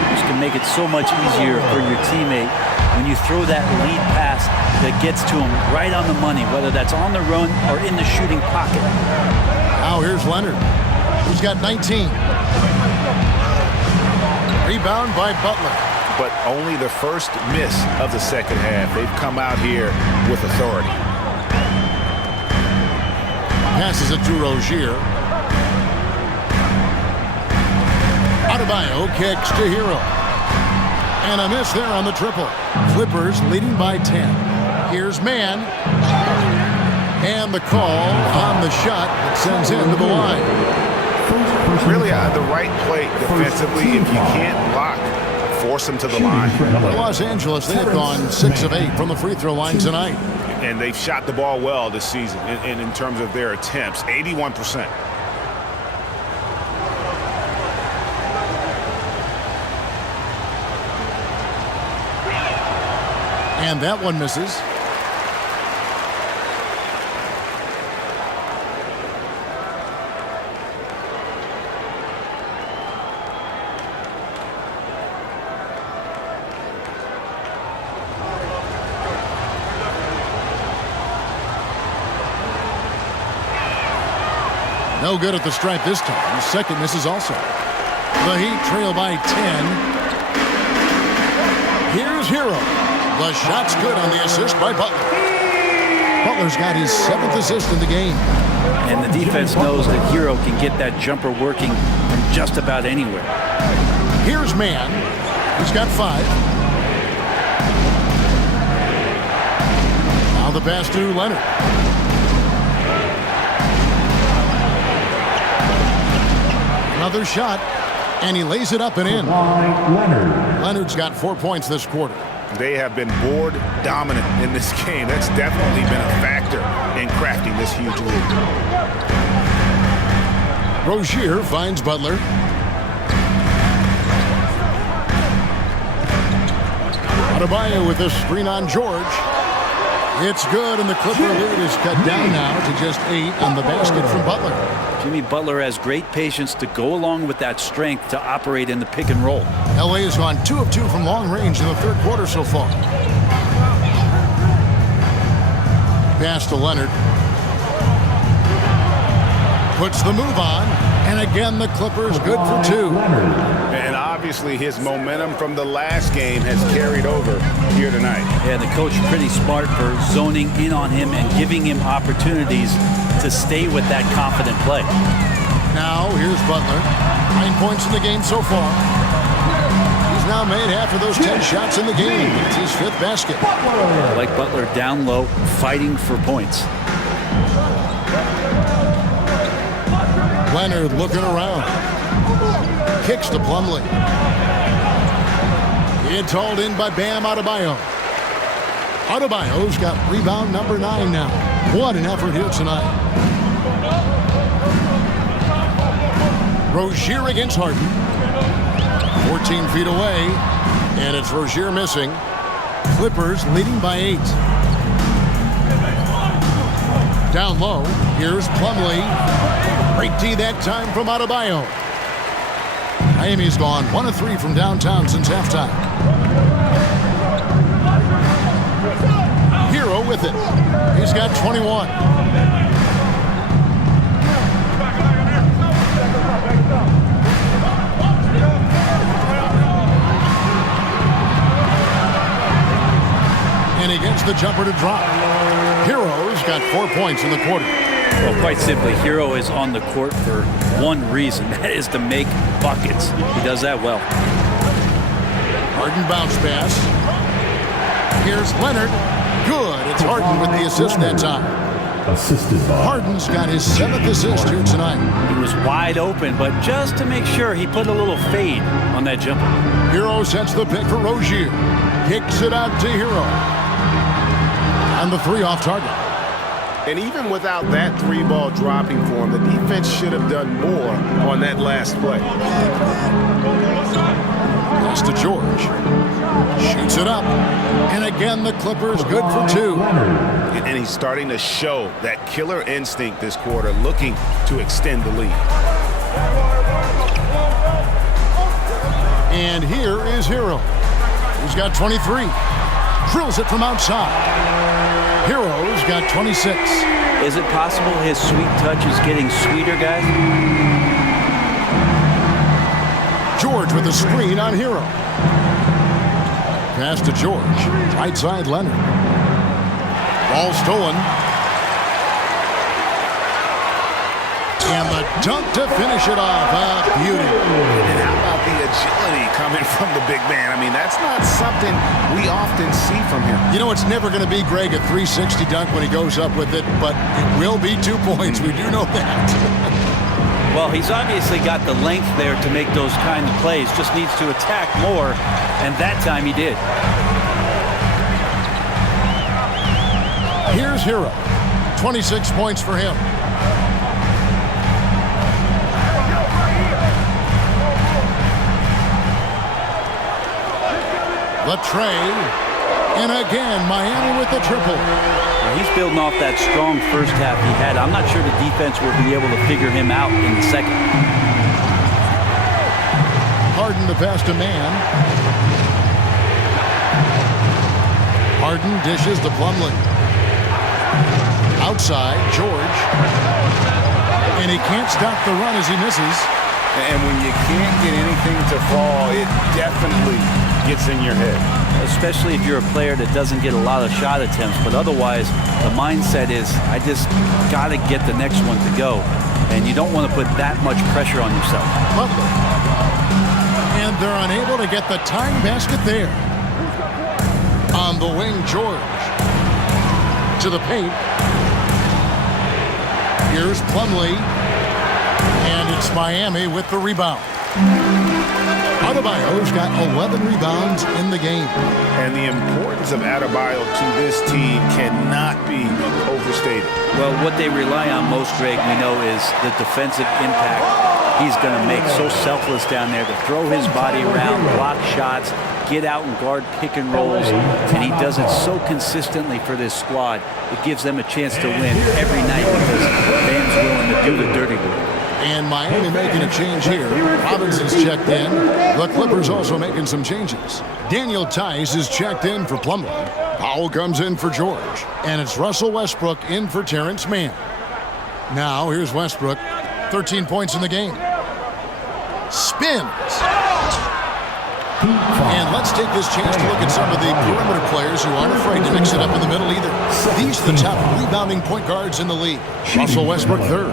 This can make it so much easier for your teammate when you throw that lead pass that gets to him right on the money, whether that's on the run or in the shooting pocket. Now here's Leonard. He's got 19. Rebound by Butler. But only the first miss of the second half. They've come out here with authority. Passes it to Rozier. Adebayo kicks to Hero. And a miss there on the triple. Clippers leading by 10. Here's Mann. And the call on the shot that sends him to the line. Really the right play defensively. If you can't block, force them to the line. For Los Angeles, they have gone 6 of 8 from the free throw line tonight. And they've shot the ball well this season in terms of their attempts, 81%. And that one misses. No good at the stripe this time. The second misses also. The Heat trail by 10. Here's Hero. The shot's good on the assist by Butler. Butler's got his 7th assist in the game. And the defense knows that Hero can get that jumper working from just about anywhere. Here's Mann. He's got 5. Now the pass to Leonard. Another shot, and he lays it up and in. Leonard's got 4 points this quarter. They have been board dominant in this game. That's definitely been a factor in crafting this huge lead. Rozier finds Butler. Adebayo with a screen on George. It's good, and the Clipper lead is cut down now to just 8 on the basket from Butler. Jimmy Butler has great patience to go along with that strength to operate in the pick and roll. LA has gone 2 of 2 from long range in the third quarter so far. Pass to Leonard. Puts the move on, and again the Clippers good for 2. And obviously obviously his momentum from the last game has carried over here tonight. Yeah, the coach pretty smart for zoning in on him and giving him opportunities to stay with that confident play. Now, here's Butler. 9 points in the game so far. He's now made half of those 10 shots in the game. It's his 5th basket. I like Butler down low, fighting for points. Leonard looking around. Kicks to Plumlee. It's hauled in by Bam Adebayo. Adebayo's got rebound number 9 now. What an effort here tonight. Rozier against Harden. 14 feet away. And it's Rozier missing. Clippers leading by 8. Down low. Here's Plumlee. Great D that time from Adebayo. Miami's gone 1 of 3 from downtown since halftime. Hero with it. He's got 21. And he gets the jumper to drop. Hero's got 4 points in the quarter. Well, quite simply, Hero is on the court for one reason. That is to make buckets. He does that well. Harden bounce pass. Here's Leonard. Good. It's Harden with the assist that time. Assisted by Harden's got his 7th assist here tonight. He was wide open, but just to make sure, he put a little fade on that jumper. Hero sets the pick for Rozier. Kicks it out to Hero. And the 3 off target. And even without that 3-ball dropping for him, the defense should have done more on that last play. Pass to George. Shoots it up. And again, the Clippers good for 2. And he's starting to show that killer instinct this quarter, looking to extend the lead. And here is Hero. He's got 23. Drills it from outside. Hero's got 26. Is it possible his sweet touch is getting sweeter, guys? George with the screen on Hero. Pass to George. Right side Leonard. Ball stolen. And the dunk to finish it off. A beauty. And how about the agility coming from the big man? I mean, that's not something we often see from him. You know, it's never going to be, Greg, a 360 dunk when he goes up with it, but it will be 2 points. We do know that. Well, he's obviously got the length there to make those kind of plays. Just needs to attack more, and that time he did. Here's Hero. 26 points for him. The tray, and again, Miami with the triple. He's building off that strong first half he had. I'm not sure the defense will be able to figure him out in the second. Harden to pass to man. Harden dishes to Plumlee. Outside, George. And he can't stop the run as he misses. And when you can't get anything to fall, it definitely gets in your head. Especially if you're a player that doesn't get a lot of shot attempts, but otherwise the mindset is, I just got to get the next one to go, and you don't want to put that much pressure on yourself. Butler. And they're unable to get the tying basket there. On the wing, George. To the paint. Here's Plumlee. And it's Miami with the rebound. Adebayo's got 11 rebounds in the game. And the importance of Adebayo to this team cannot be overstated. Well, what they rely on most, Greg, we know, is the defensive impact he's going to make. So selfless down there to throw his body around, block shots, get out and guard pick and rolls. And he does it so consistently for this squad. It gives them a chance to win every night because Bam's willing to do the dirty work. And Miami making a change here. Robinson's checked in. The Clippers also making some changes. Daniel Tice is checked in for Plumlee. Powell comes in for George. And it's Russell Westbrook in for Terrence Mann. Now here's Westbrook. 13 points in the game. Spins. And let's take this chance to look at some of the perimeter players who aren't afraid to mix it up in the middle either. These are the top rebounding point guards in the league. Russell Westbrook third.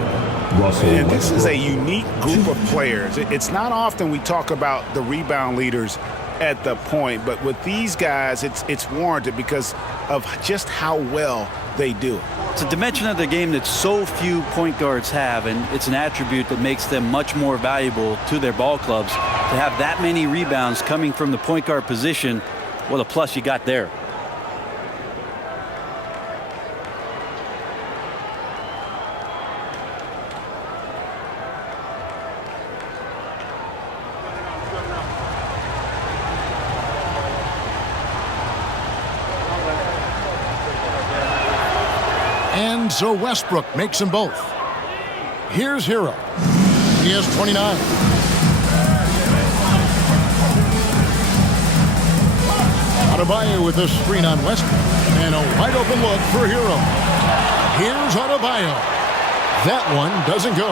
And this is a unique group of players. It's not often we talk about the rebound leaders at the point, but with these guys, it's warranted because of just how well they do it. It's a dimension of the game that so few point guards have, and it's an attribute that makes them much more valuable to their ball clubs. To have that many rebounds coming from the point guard position, what a plus you got there. And so Westbrook makes them both. Here's Hero. He has 29. Adebayo with a screen on Westbrook. And a wide open look for Hero. Here's Adebayo. That one doesn't go.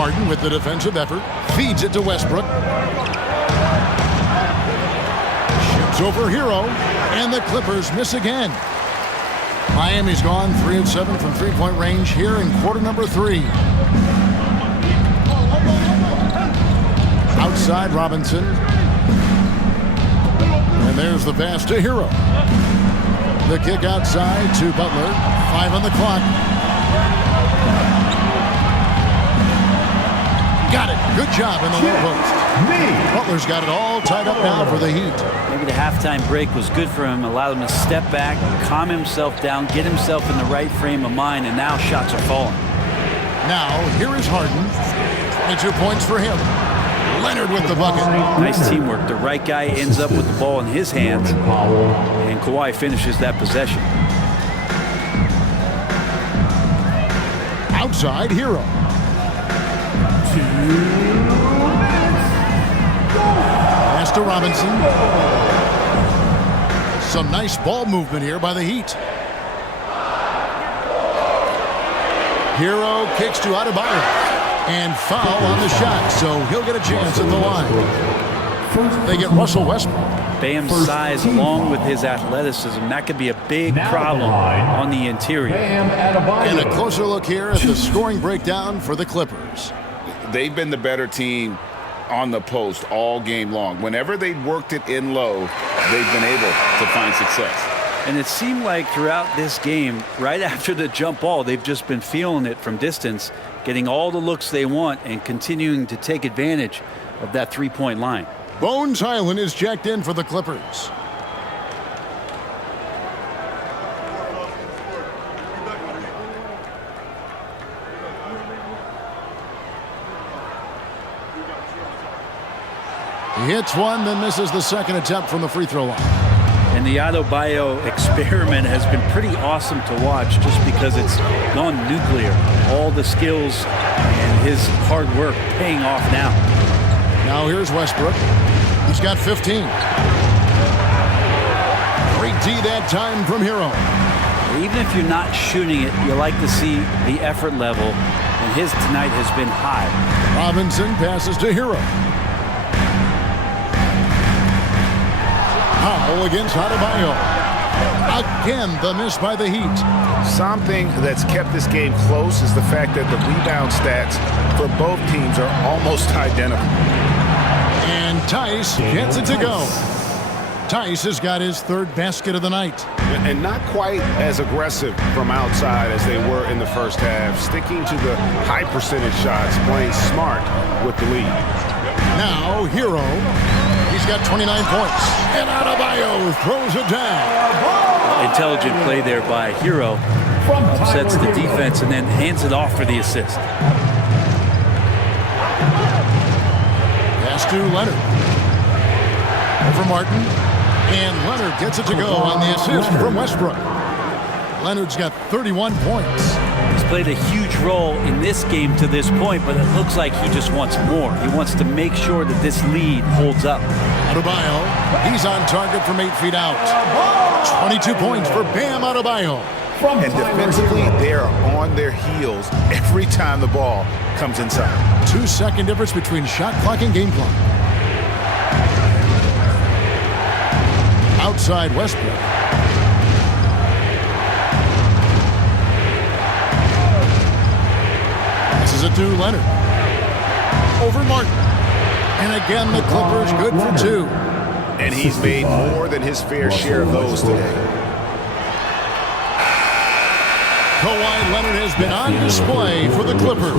Harden with the defensive effort. Feeds it to Westbrook. Shoots over Hero. And the Clippers miss again. Miami's gone 3 of 7 from three-point range here in quarter number 3. Outside Robinson. And there's the pass to Hero. The kick outside to Butler. 5 on the clock. Got it. Good job in the low post. Butler's got it all tied up now for the Heat. Maybe the halftime break was good for him, allowed him to step back, calm himself down, get himself in the right frame of mind, and now shots are falling. Now, here is Harden. 22 points for him. Leonard with the bucket. Nice teamwork. The right guy ends up with the ball in his hands, and Kawhi finishes that possession. Outside Hero. Pass to Robinson. Some nice ball movement here by the Heat. Hero kicks to Adebayo. And foul on the shot, so he'll get a chance at the line. They get Russell Westbrook. Bam's size along with his athleticism, that could be a big problem on the interior. And a closer look here at the scoring breakdown for the Clippers. They've been the better team on the post all game long. Whenever they worked it in low, they've been able to find success. And it seemed like throughout this game, right after the jump ball, they've just been feeling it from distance, getting all the looks they want and continuing to take advantage of that three-point line. Bones Highland is checked in for the Clippers. He hits one, then misses the second attempt from the free throw line. And the Adebayo experiment has been pretty awesome to watch just because it's gone nuclear. All the skills and his hard work paying off now. Now here's Westbrook. He's got 15. Great D that time from Hero. Even if you're not shooting it, you like to see the effort level, and his tonight has been high. Robinson passes to Hero. Powell against Adebayo. Again, the miss by the Heat. Something that's kept this game close is the fact that the rebound stats for both teams are almost identical. And Tice gets it to go. Tice has got his third basket of the night. And not quite as aggressive from outside as they were in the first half, sticking to the high percentage shots, playing smart with the lead. Now, Hero. He's got 29 points. And Adebayo throws it down. Intelligent play there by Hero. Upsets the defense and then hands it off for the assist. Pass to Leonard. Over Martin. And Leonard gets it to go on the assist from Westbrook. Leonard's got 31 points. He's played a huge role in this game to this point, but it looks like he just wants more. He wants to make sure that this lead holds up. Adebayo, he's on target from 8 feet out. 22 points for Bam Adebayo. And defensively, they are on their heels every time the ball comes inside. 2-second difference between shot clock and game clock. inside Westbrook. This is a to Leonard. Over Martin. And again, the Clippers good for 2. And he's made more than his fair share of those today. Kawhi Leonard has been on display for the Clippers.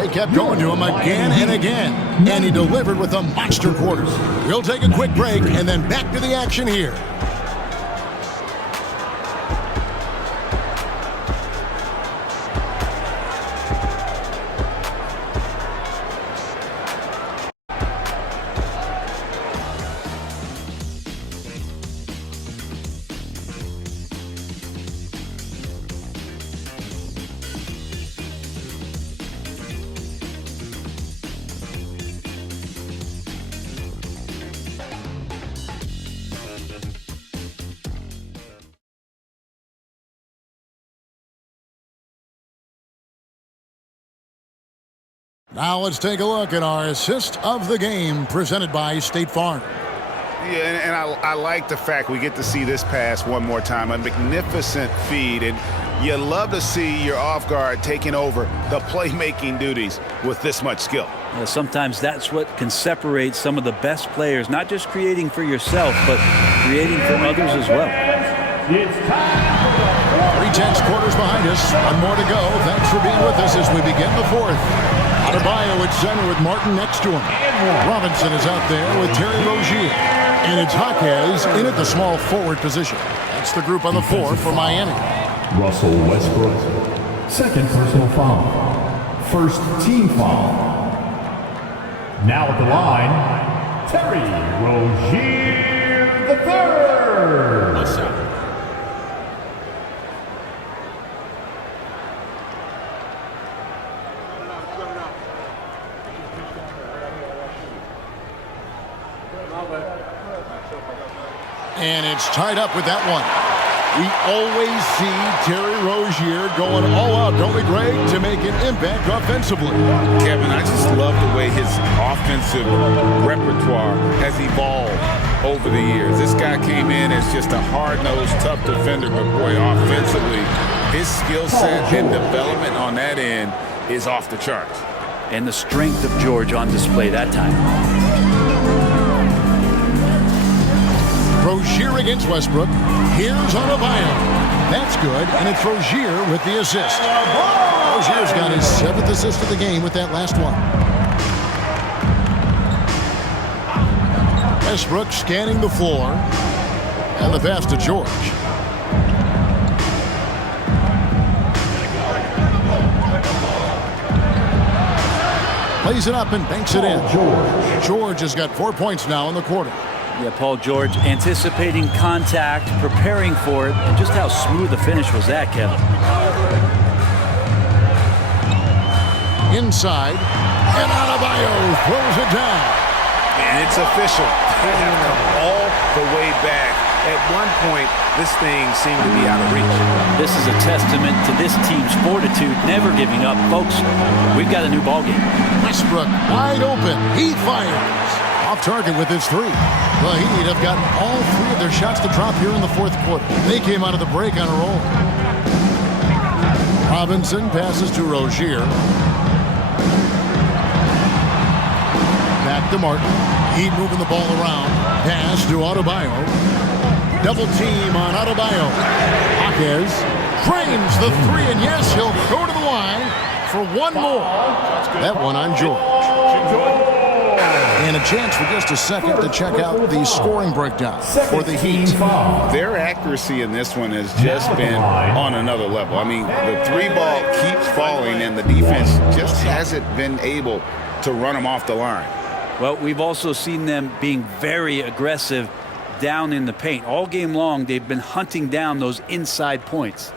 They kept going to him again and again, and he delivered with a monster quarter. We'll take a quick break and then back to the action here. Now let's take a look at our assist of the game presented by State Farm. Yeah, and I like the fact we get to see this pass one more time. A magnificent feed, and you love to see your off guard taking over the playmaking duties with this much skill. Well, sometimes that's what can separate some of the best players, not just creating for yourself, but creating for others as well. It's time. 3/10 quarters behind us. One more to go. Thanks for being with us as we begin the fourth. Adebayo at center with Martin next to him. Robinson is out there with Terry Rozier. And it's Jaquez in at the small forward position. That's the group on the floor for Miami. Russell Westbrook, second personal foul. First team foul. Now at the line, Terry Rozier the third. And it's tied up with that one. We always see Terry Rozier going all out, don't we, Greg, to make an impact offensively. Kevin, I just love the way his offensive repertoire has evolved over the years. This guy came in as just a hard-nosed, tough defender, but boy, offensively, his skill set and development on that end is off the charts. And the strength of George on display that time. Rozier against Westbrook. Here's Adebayo. That's good, and it's Rozier with the assist. Rozier's got his 7th assist of the game with that last one. Westbrook scanning the floor. And the pass to George. Lays it up and banks it in. George has got 4 points now in the quarter. Yeah, Paul George anticipating contact, preparing for it, and just how smooth the finish was that, Kevin. Inside, and Adebayo throws it down. And it's official. They have come all the way back. At one point, this thing seemed to be out of reach. This is a testament to this team's fortitude, never giving up. Folks, we've got a new ballgame. Westbrook wide open. He fires. Off target with his 3. The Heat have gotten all 3 of their shots to drop here in the fourth quarter. They came out of the break on a roll. Robinson passes to Rozier. Back to Martin. Heat moving the ball around. Pass to Adebayo. Double team on Adebayo. Jaquez frames the 3, and yes, he'll go to the line for one more. That one on George. And a chance for just a second to check out the scoring breakdown for the Heat. Their accuracy in this one has just been on another level. I mean, the 3 ball keeps falling, and the defense just hasn't been able to run them off the line. Well, we've also seen them being very aggressive down in the paint. All game long, they've been hunting down those inside points.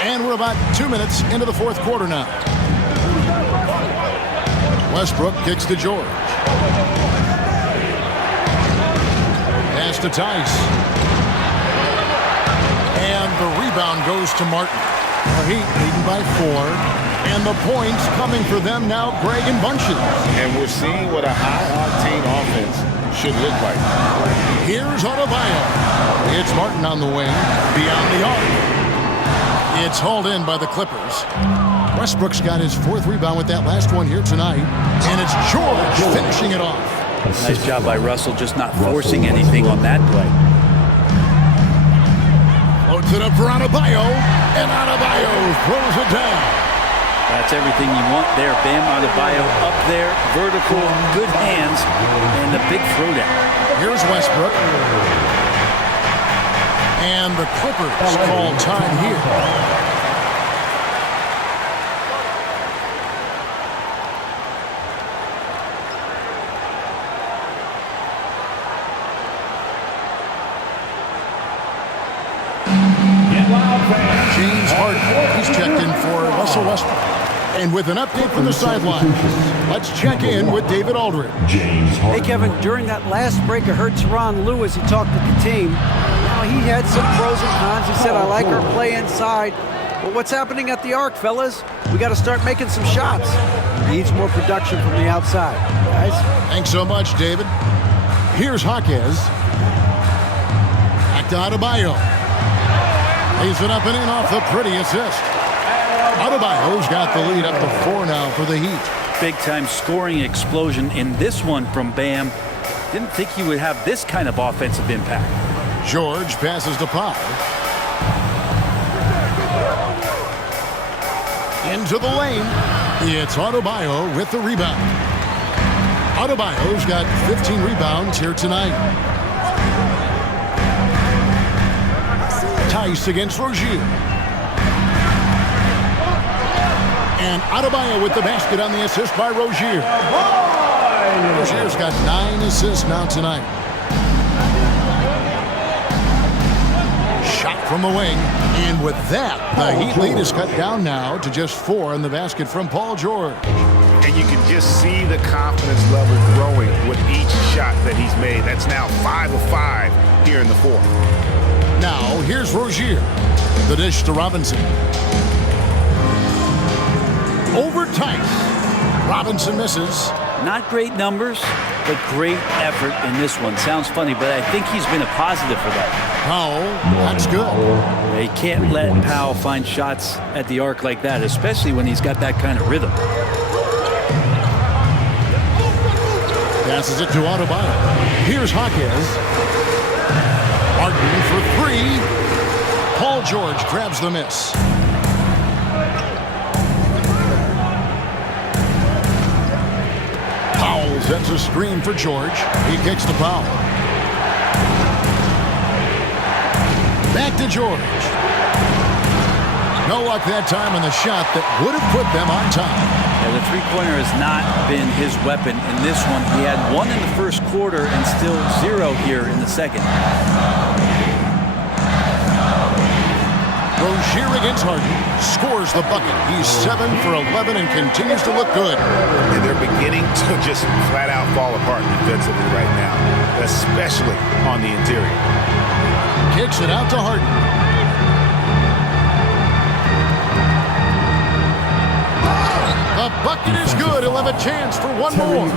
And we're about 2 minutes into the fourth quarter now. Westbrook kicks to George. Pass to Tice. And the rebound goes to Martin. The Heat leading by 4. And the points coming for them now, Greg, in bunches. And we're seeing what a high-octane offense should look like. Here's Adebayo. It's Martin on the wing, beyond the arc. It's hauled in by the Clippers. Westbrook's got his 4th rebound with that last one here tonight. And it's George finishing it off. Nice job by Russell, just not forcing anything on that play. Loads it up for Adebayo, and Adebayo throws it down. That's everything you want there. Bam Adebayo up there, vertical, good hands, and the big throwdown. Here's Westbrook. And the Clippers call time here. James Harden, he's checked in for Russell Westbrook. And with an update from the sideline, let's check in with David Aldridge. Hey, Kevin, during that last break, I heard Tyronn Lue as he talked with the team. Now, he had some pros and cons. He said, I like our play inside. But what's happening at the arc, fellas? We got to start making some shots. Needs more production from the outside. Guys? Thanks so much, David. Here's Jaquez. Back to Adebayo. Lays it up and in off the pretty assist. Adebayo's got the lead up to 4 now for the Heat. Big-time scoring explosion in this one from Bam. Didn't think he would have this kind of offensive impact. George passes to Powell. Into the lane. It's Adebayo with the rebound. Adebayo's got 15 rebounds here tonight. Tice against Rozier. And Adebayo with the basket on the assist by Rozier. Rozier's got 9 assists now tonight. Shot from the wing. And with that, the Heat lead is cut down now to just 4 in the basket from Paul George. And you can just see the confidence level growing with each shot that he's made. That's now 5 of 5 here in the 4th. Now, here's Rozier. The dish to Robinson. Over Tice. Robinson misses. Not great numbers, but great effort in this one. Sounds funny, but I think he's been a positive for that. Powell, that's good. He can't let Powell find shots at the arc like that, especially when he's got that kind of rhythm. Passes it to Adebayo. Here's Jaquez. Martin for 3. Paul George grabs the miss. Powell sends a screen for George. He kicks the foul. Back to George. No luck that time on the shot that would have put them on top. Yeah, the three-pointer has not been his weapon in this one. He had 1 in the first quarter and still 0 here in the second. Rozier against Harden, scores the bucket. He's 7 for 11 and continues to look good. And they're beginning to just flat out fall apart defensively right now, especially on the interior. Kicks it out to Harden. The bucket is good. He'll have a chance for one more.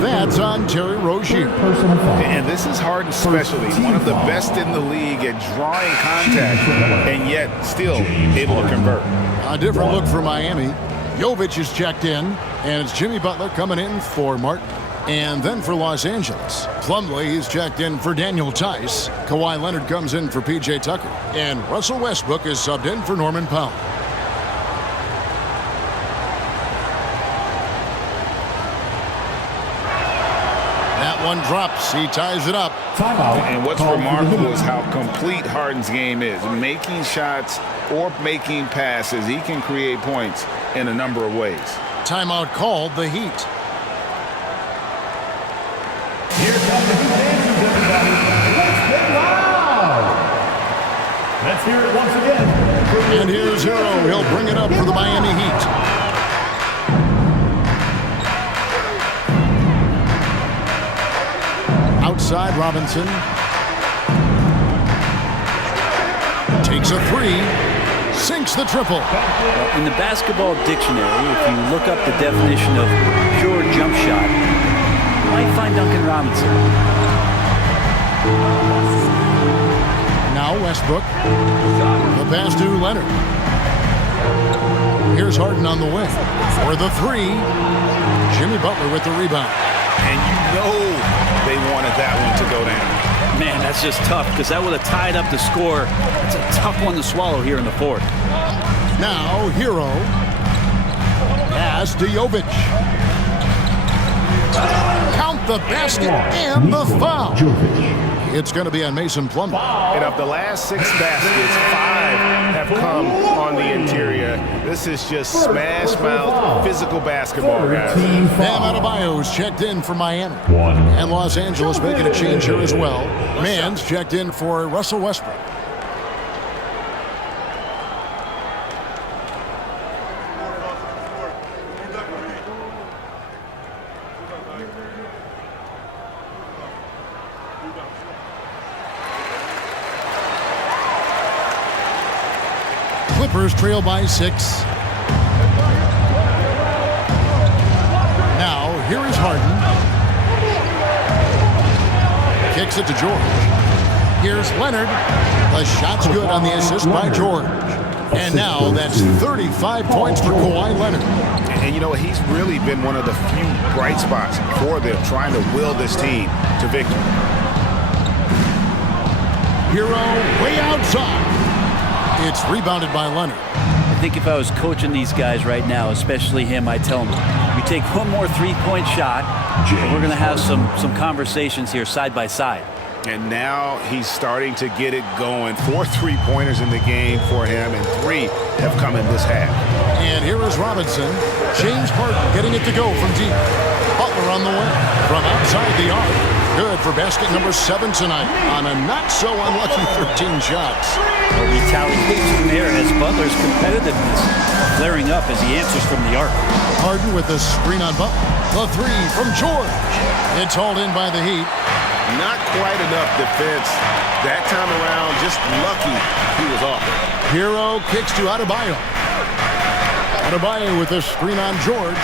That's on Terry Rozier. And this is Harden's specialty. One of the best in the league at drawing contact and yet still able to convert. A different look for Miami. Jovic is checked in, and it's Jimmy Butler coming in for Martin. And then for Los Angeles, Plumlee is checked in for Daniel Tice. Kawhi Leonard comes in for P.J. Tucker. And Russell Westbrook is subbed in for Norman Powell. That one drops. He ties it up. And what's remarkable is how complete Harden's game is. Making shots or making passes, he can create points in a number of ways. Timeout called, the Heat. Here come the Heat dancers, everybody. Let's get loud. Let's hear it once again. And here's Hero. He'll bring it up for the Miami Heat. Outside, Robinson. Takes a 3. sinks the triple. In the basketball dictionary, if you look up the definition of pure jump shot, you might find Duncan Robinson. Now Westbrook. The pass to Leonard. Here's Harden on the wing. For the three, Jimmy Butler with the rebound. And you know they wanted that one to go down. Man, that's just tough because that would have tied up the score. It's a tough one to swallow here in the fourth. Now Hero. Pass to Jovic. Count the basket and the foul. It's going to be on Mason Plumlee. And of the last 6 baskets, 5 have come on the interior. This is just smash mouth physical basketball, guys. Bam Adebayo's checked in for Miami. And Los Angeles making a change here as well. Mann's checked in for Russell Westbrook. Clippers trail by 6. Now, here is Harden. Kicks it to George. Here's Leonard. The shot's good on the assist by George. And now that's 35 points for Kawhi Leonard. And you know, he's really been one of the few bright spots for them, trying to will this team to victory. Hero way outside. It's rebounded by Leonard. I think if I was coaching these guys right now, especially him, I'd tell him, you take one more three-point shot, and we're going to have some conversations here side by side. And now he's starting to get it going. 4 3-pointers in the game for him, and 3 have come in this half. And here is Robinson. James Harden getting it to go from deep. Butler on the way from outside the arc. Good for basket number 7 tonight on a not-so-unlucky 13 shots. A retaliation there as Butler's competitiveness flaring up as he answers from the arc. Harden with the screen on Butler. The 3 from George. It's hauled in by the Heat. Not quite enough defense that time around. Just lucky he was off it. Hero kicks to Adebayo. Adebayo with the screen on George.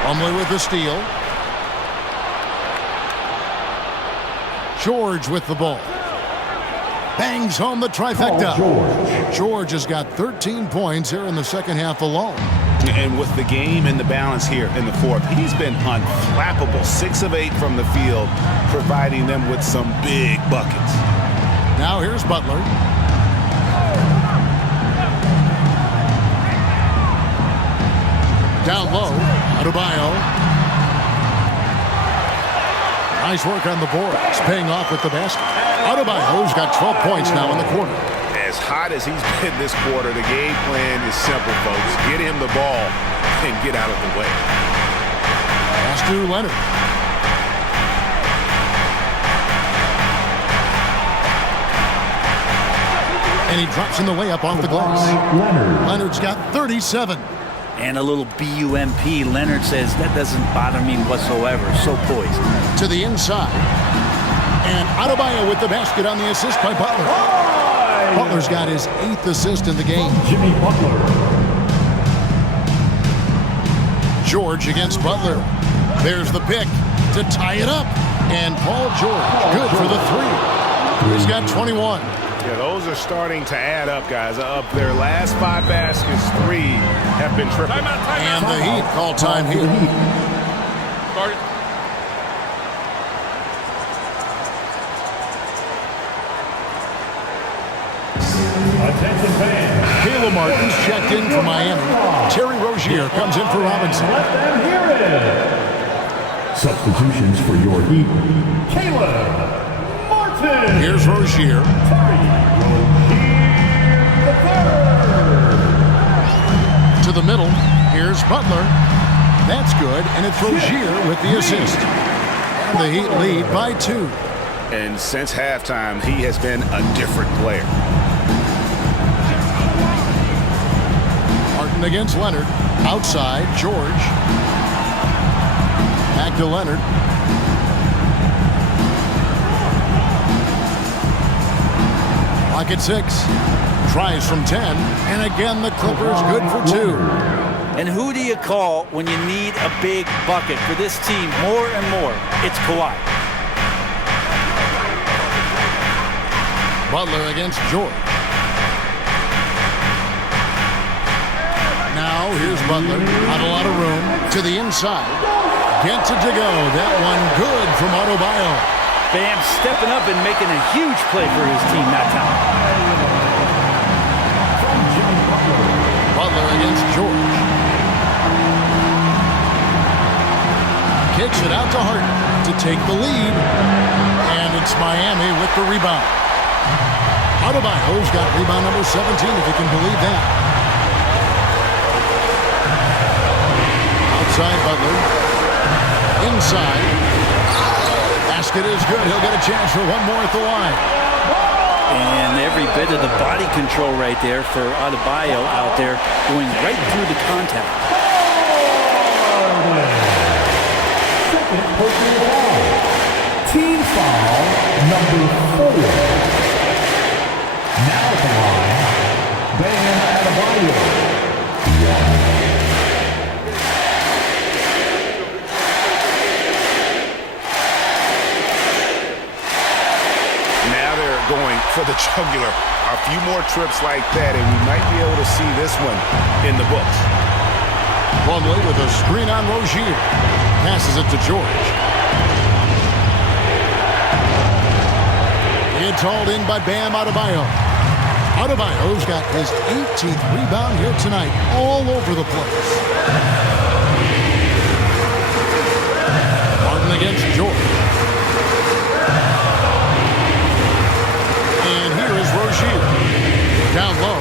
Plumlee with the steal. George with the ball. Bangs home the trifecta. George has got 13 points here in the second half alone. And with the game and the balance here in the fourth, he's been unflappable. 6 of 8 from the field, providing them with some big buckets. Now here's Butler. Down low, Adebayo. Nice work on the boards, paying off with the basket. Adebayo's got 12 points now in the quarter. As hot as he's been this quarter, the game plan is simple, folks. Get him the ball and get out of the way. Pass to Leonard. And he drops in the layup off the glass. Leonard's got 37. And a little BUMP. Leonard says, that doesn't bother me whatsoever. So poised. To the inside. And Adebayo with the basket on the assist by Butler. Butler's got his 8th assist in the game. Jimmy Butler. George against Butler. There's the pick to tie it up. And Paul George, good for the 3. He's got 21. Yeah, those are starting to add up, guys. Up their last 5 baskets, 3 have been triple. And the Heat call time here. Attention fans. Caleb Martin's checked in for Miami. Terry Rozier comes in for Robinson. Let them hear it. Substitutions for your Heat. Caleb Martin. Here's Rozier. Terry Rozier III. To the middle. Here's Butler. That's good, and it's Rozier with the assist. And the Heat lead by 2. And since halftime, he has been a different player. Martin against Leonard. Outside, George. Back to Leonard. Clock at 6. Tries from 10. And again, the Clippers good for 2. And who do you call when you need a big bucket for this team more and more? It's Kawhi. Butler against George. Now here's Butler. Not a lot of room. To the inside. Gets it to go. That one good from Adebayo. Bam stepping up and making a huge play for his team that time. Butler against George. Kicks it out to Harden to take the lead. And it's Miami with the rebound. Adebayo's got rebound number 17, if you can believe that. Outside Butler. Inside. Basket is good. He'll get a chance for one more at the line. And every bit of the body control right there for Adebayo out there, going right through the contact. Second personal foul. Team foul number 4. Now at the line, Bam Adebayo. Going for the jugular. A few more trips like that, and we might be able to see this one in the books. Plumlee with a screen on Rozier. Passes it to George. It's hauled in by Bam Adebayo. Adebayo's got his 18th rebound here tonight, all over the place. Harden against George. And here is Rozier. Down low.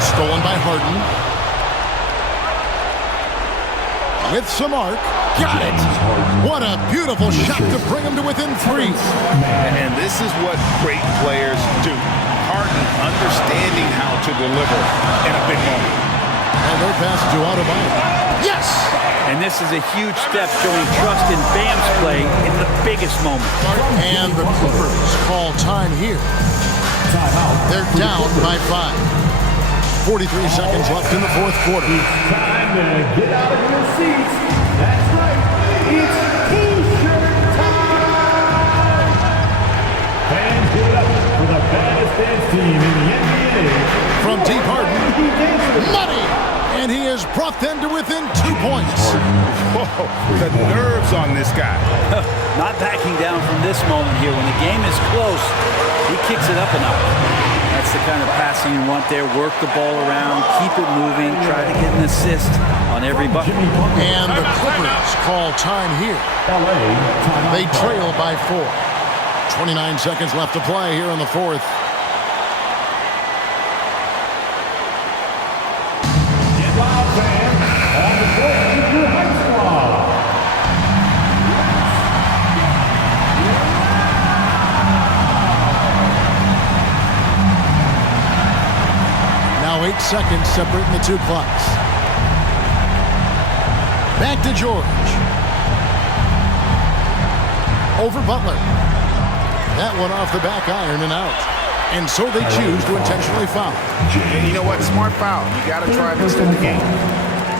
Stolen by Harden. With some arc. Got it. What a beautiful shot to bring him to within 3. And this is what great players do. Harden understanding how to deliver in a big moment. And their pass to Adebayo. Yes! And this is a huge step showing trust in Bam's play in the biggest moment. And the Clippers call time here. They're down by 5. 43 seconds left in the fourth quarter. It's time to get out of your seats. That's right. It's T-shirt time. Fans, give it up for the baddest dance team in the NBA. From deep Harden. Money! And he has brought them to within 2 points. Whoa, the nerves on this guy. Not backing down from this moment here. When the game is close, he kicks it up a notch. That's the kind of passing you want there. Work the ball around, keep it moving, try to get an assist on every bucket. And the Clippers call time here. They trail by 4. 29 seconds left to play here in the fourth. Now 8 seconds separating the two clocks. Back to George. Over Butler. That one off the back iron and out. And so they choose to intentionally foul. And you know what? Smart foul. You got to try to extend the game.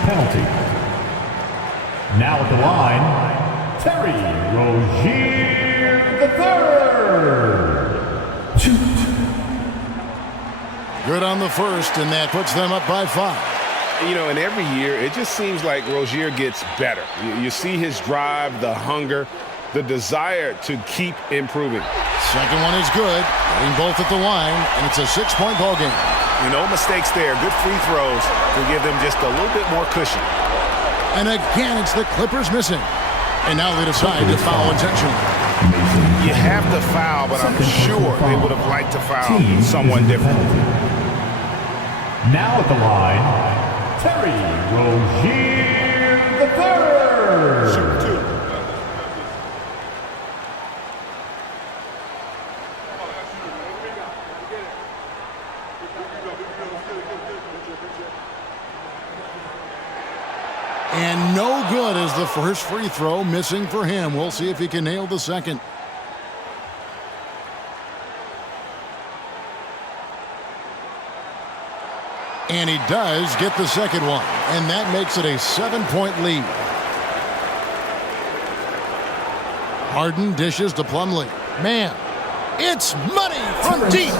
Penalty. Now at the line, Terry Rozier III. Good on the first, and that puts them up by 5. You know, and every year, it just seems like Rozier gets better. You see his drive, the hunger, the desire to keep improving. Second one is good. Getting both at the line, and it's a 6-point ball game. No mistakes there. Good free throws to give them just a little bit more cushion. And again, it's the Clippers missing. And now they decide to foul intentionally. You have to foul, but I'm sure they would have liked to foul someone different. Now at the line, Terry Rozier III. And no good as the first free throw missing for him. We'll see if he can nail the second. And he does get the second one. And that makes it a 7-point lead. Harden dishes to Plumlee. Man, it's money from deep.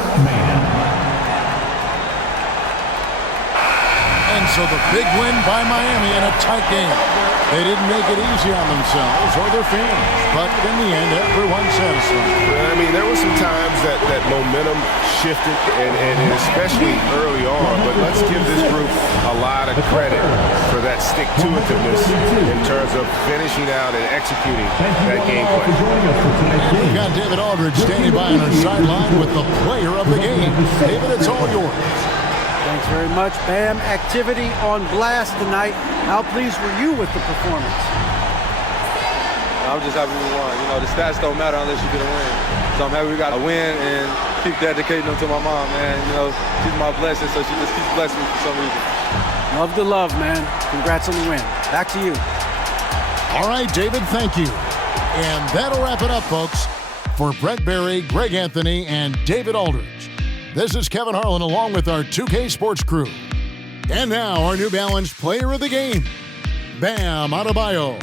And so the big win by Miami in a tight game. They didn't make it easy on themselves or their fans, but in the end, everyone's satisfied. I mean, there were some times that momentum shifted, and especially early on, but let's give this group a lot of credit for that stick-to-itiveness in terms of finishing out and executing that game plan. We've got David Aldridge standing by on our sideline with the player of the game. David, it's all yours. Thanks very much, Bam. Activity on blast tonight. How pleased were you with the performance? I'm just happy we won. You know, the stats don't matter unless you get a win. So I'm happy we got a win and keep dedicating them to my mom, man. You know, she's my blessing, so she just keeps blessing me for some reason. Love the love, man. Congrats on the win. Back to you. All right, David, thank you. And that'll wrap it up, folks. For Brett Berry, Greg Anthony, and David Aldridge, this is Kevin Harlan along with our 2K Sports crew. And now our New Balance player of the game, Bam Adebayo.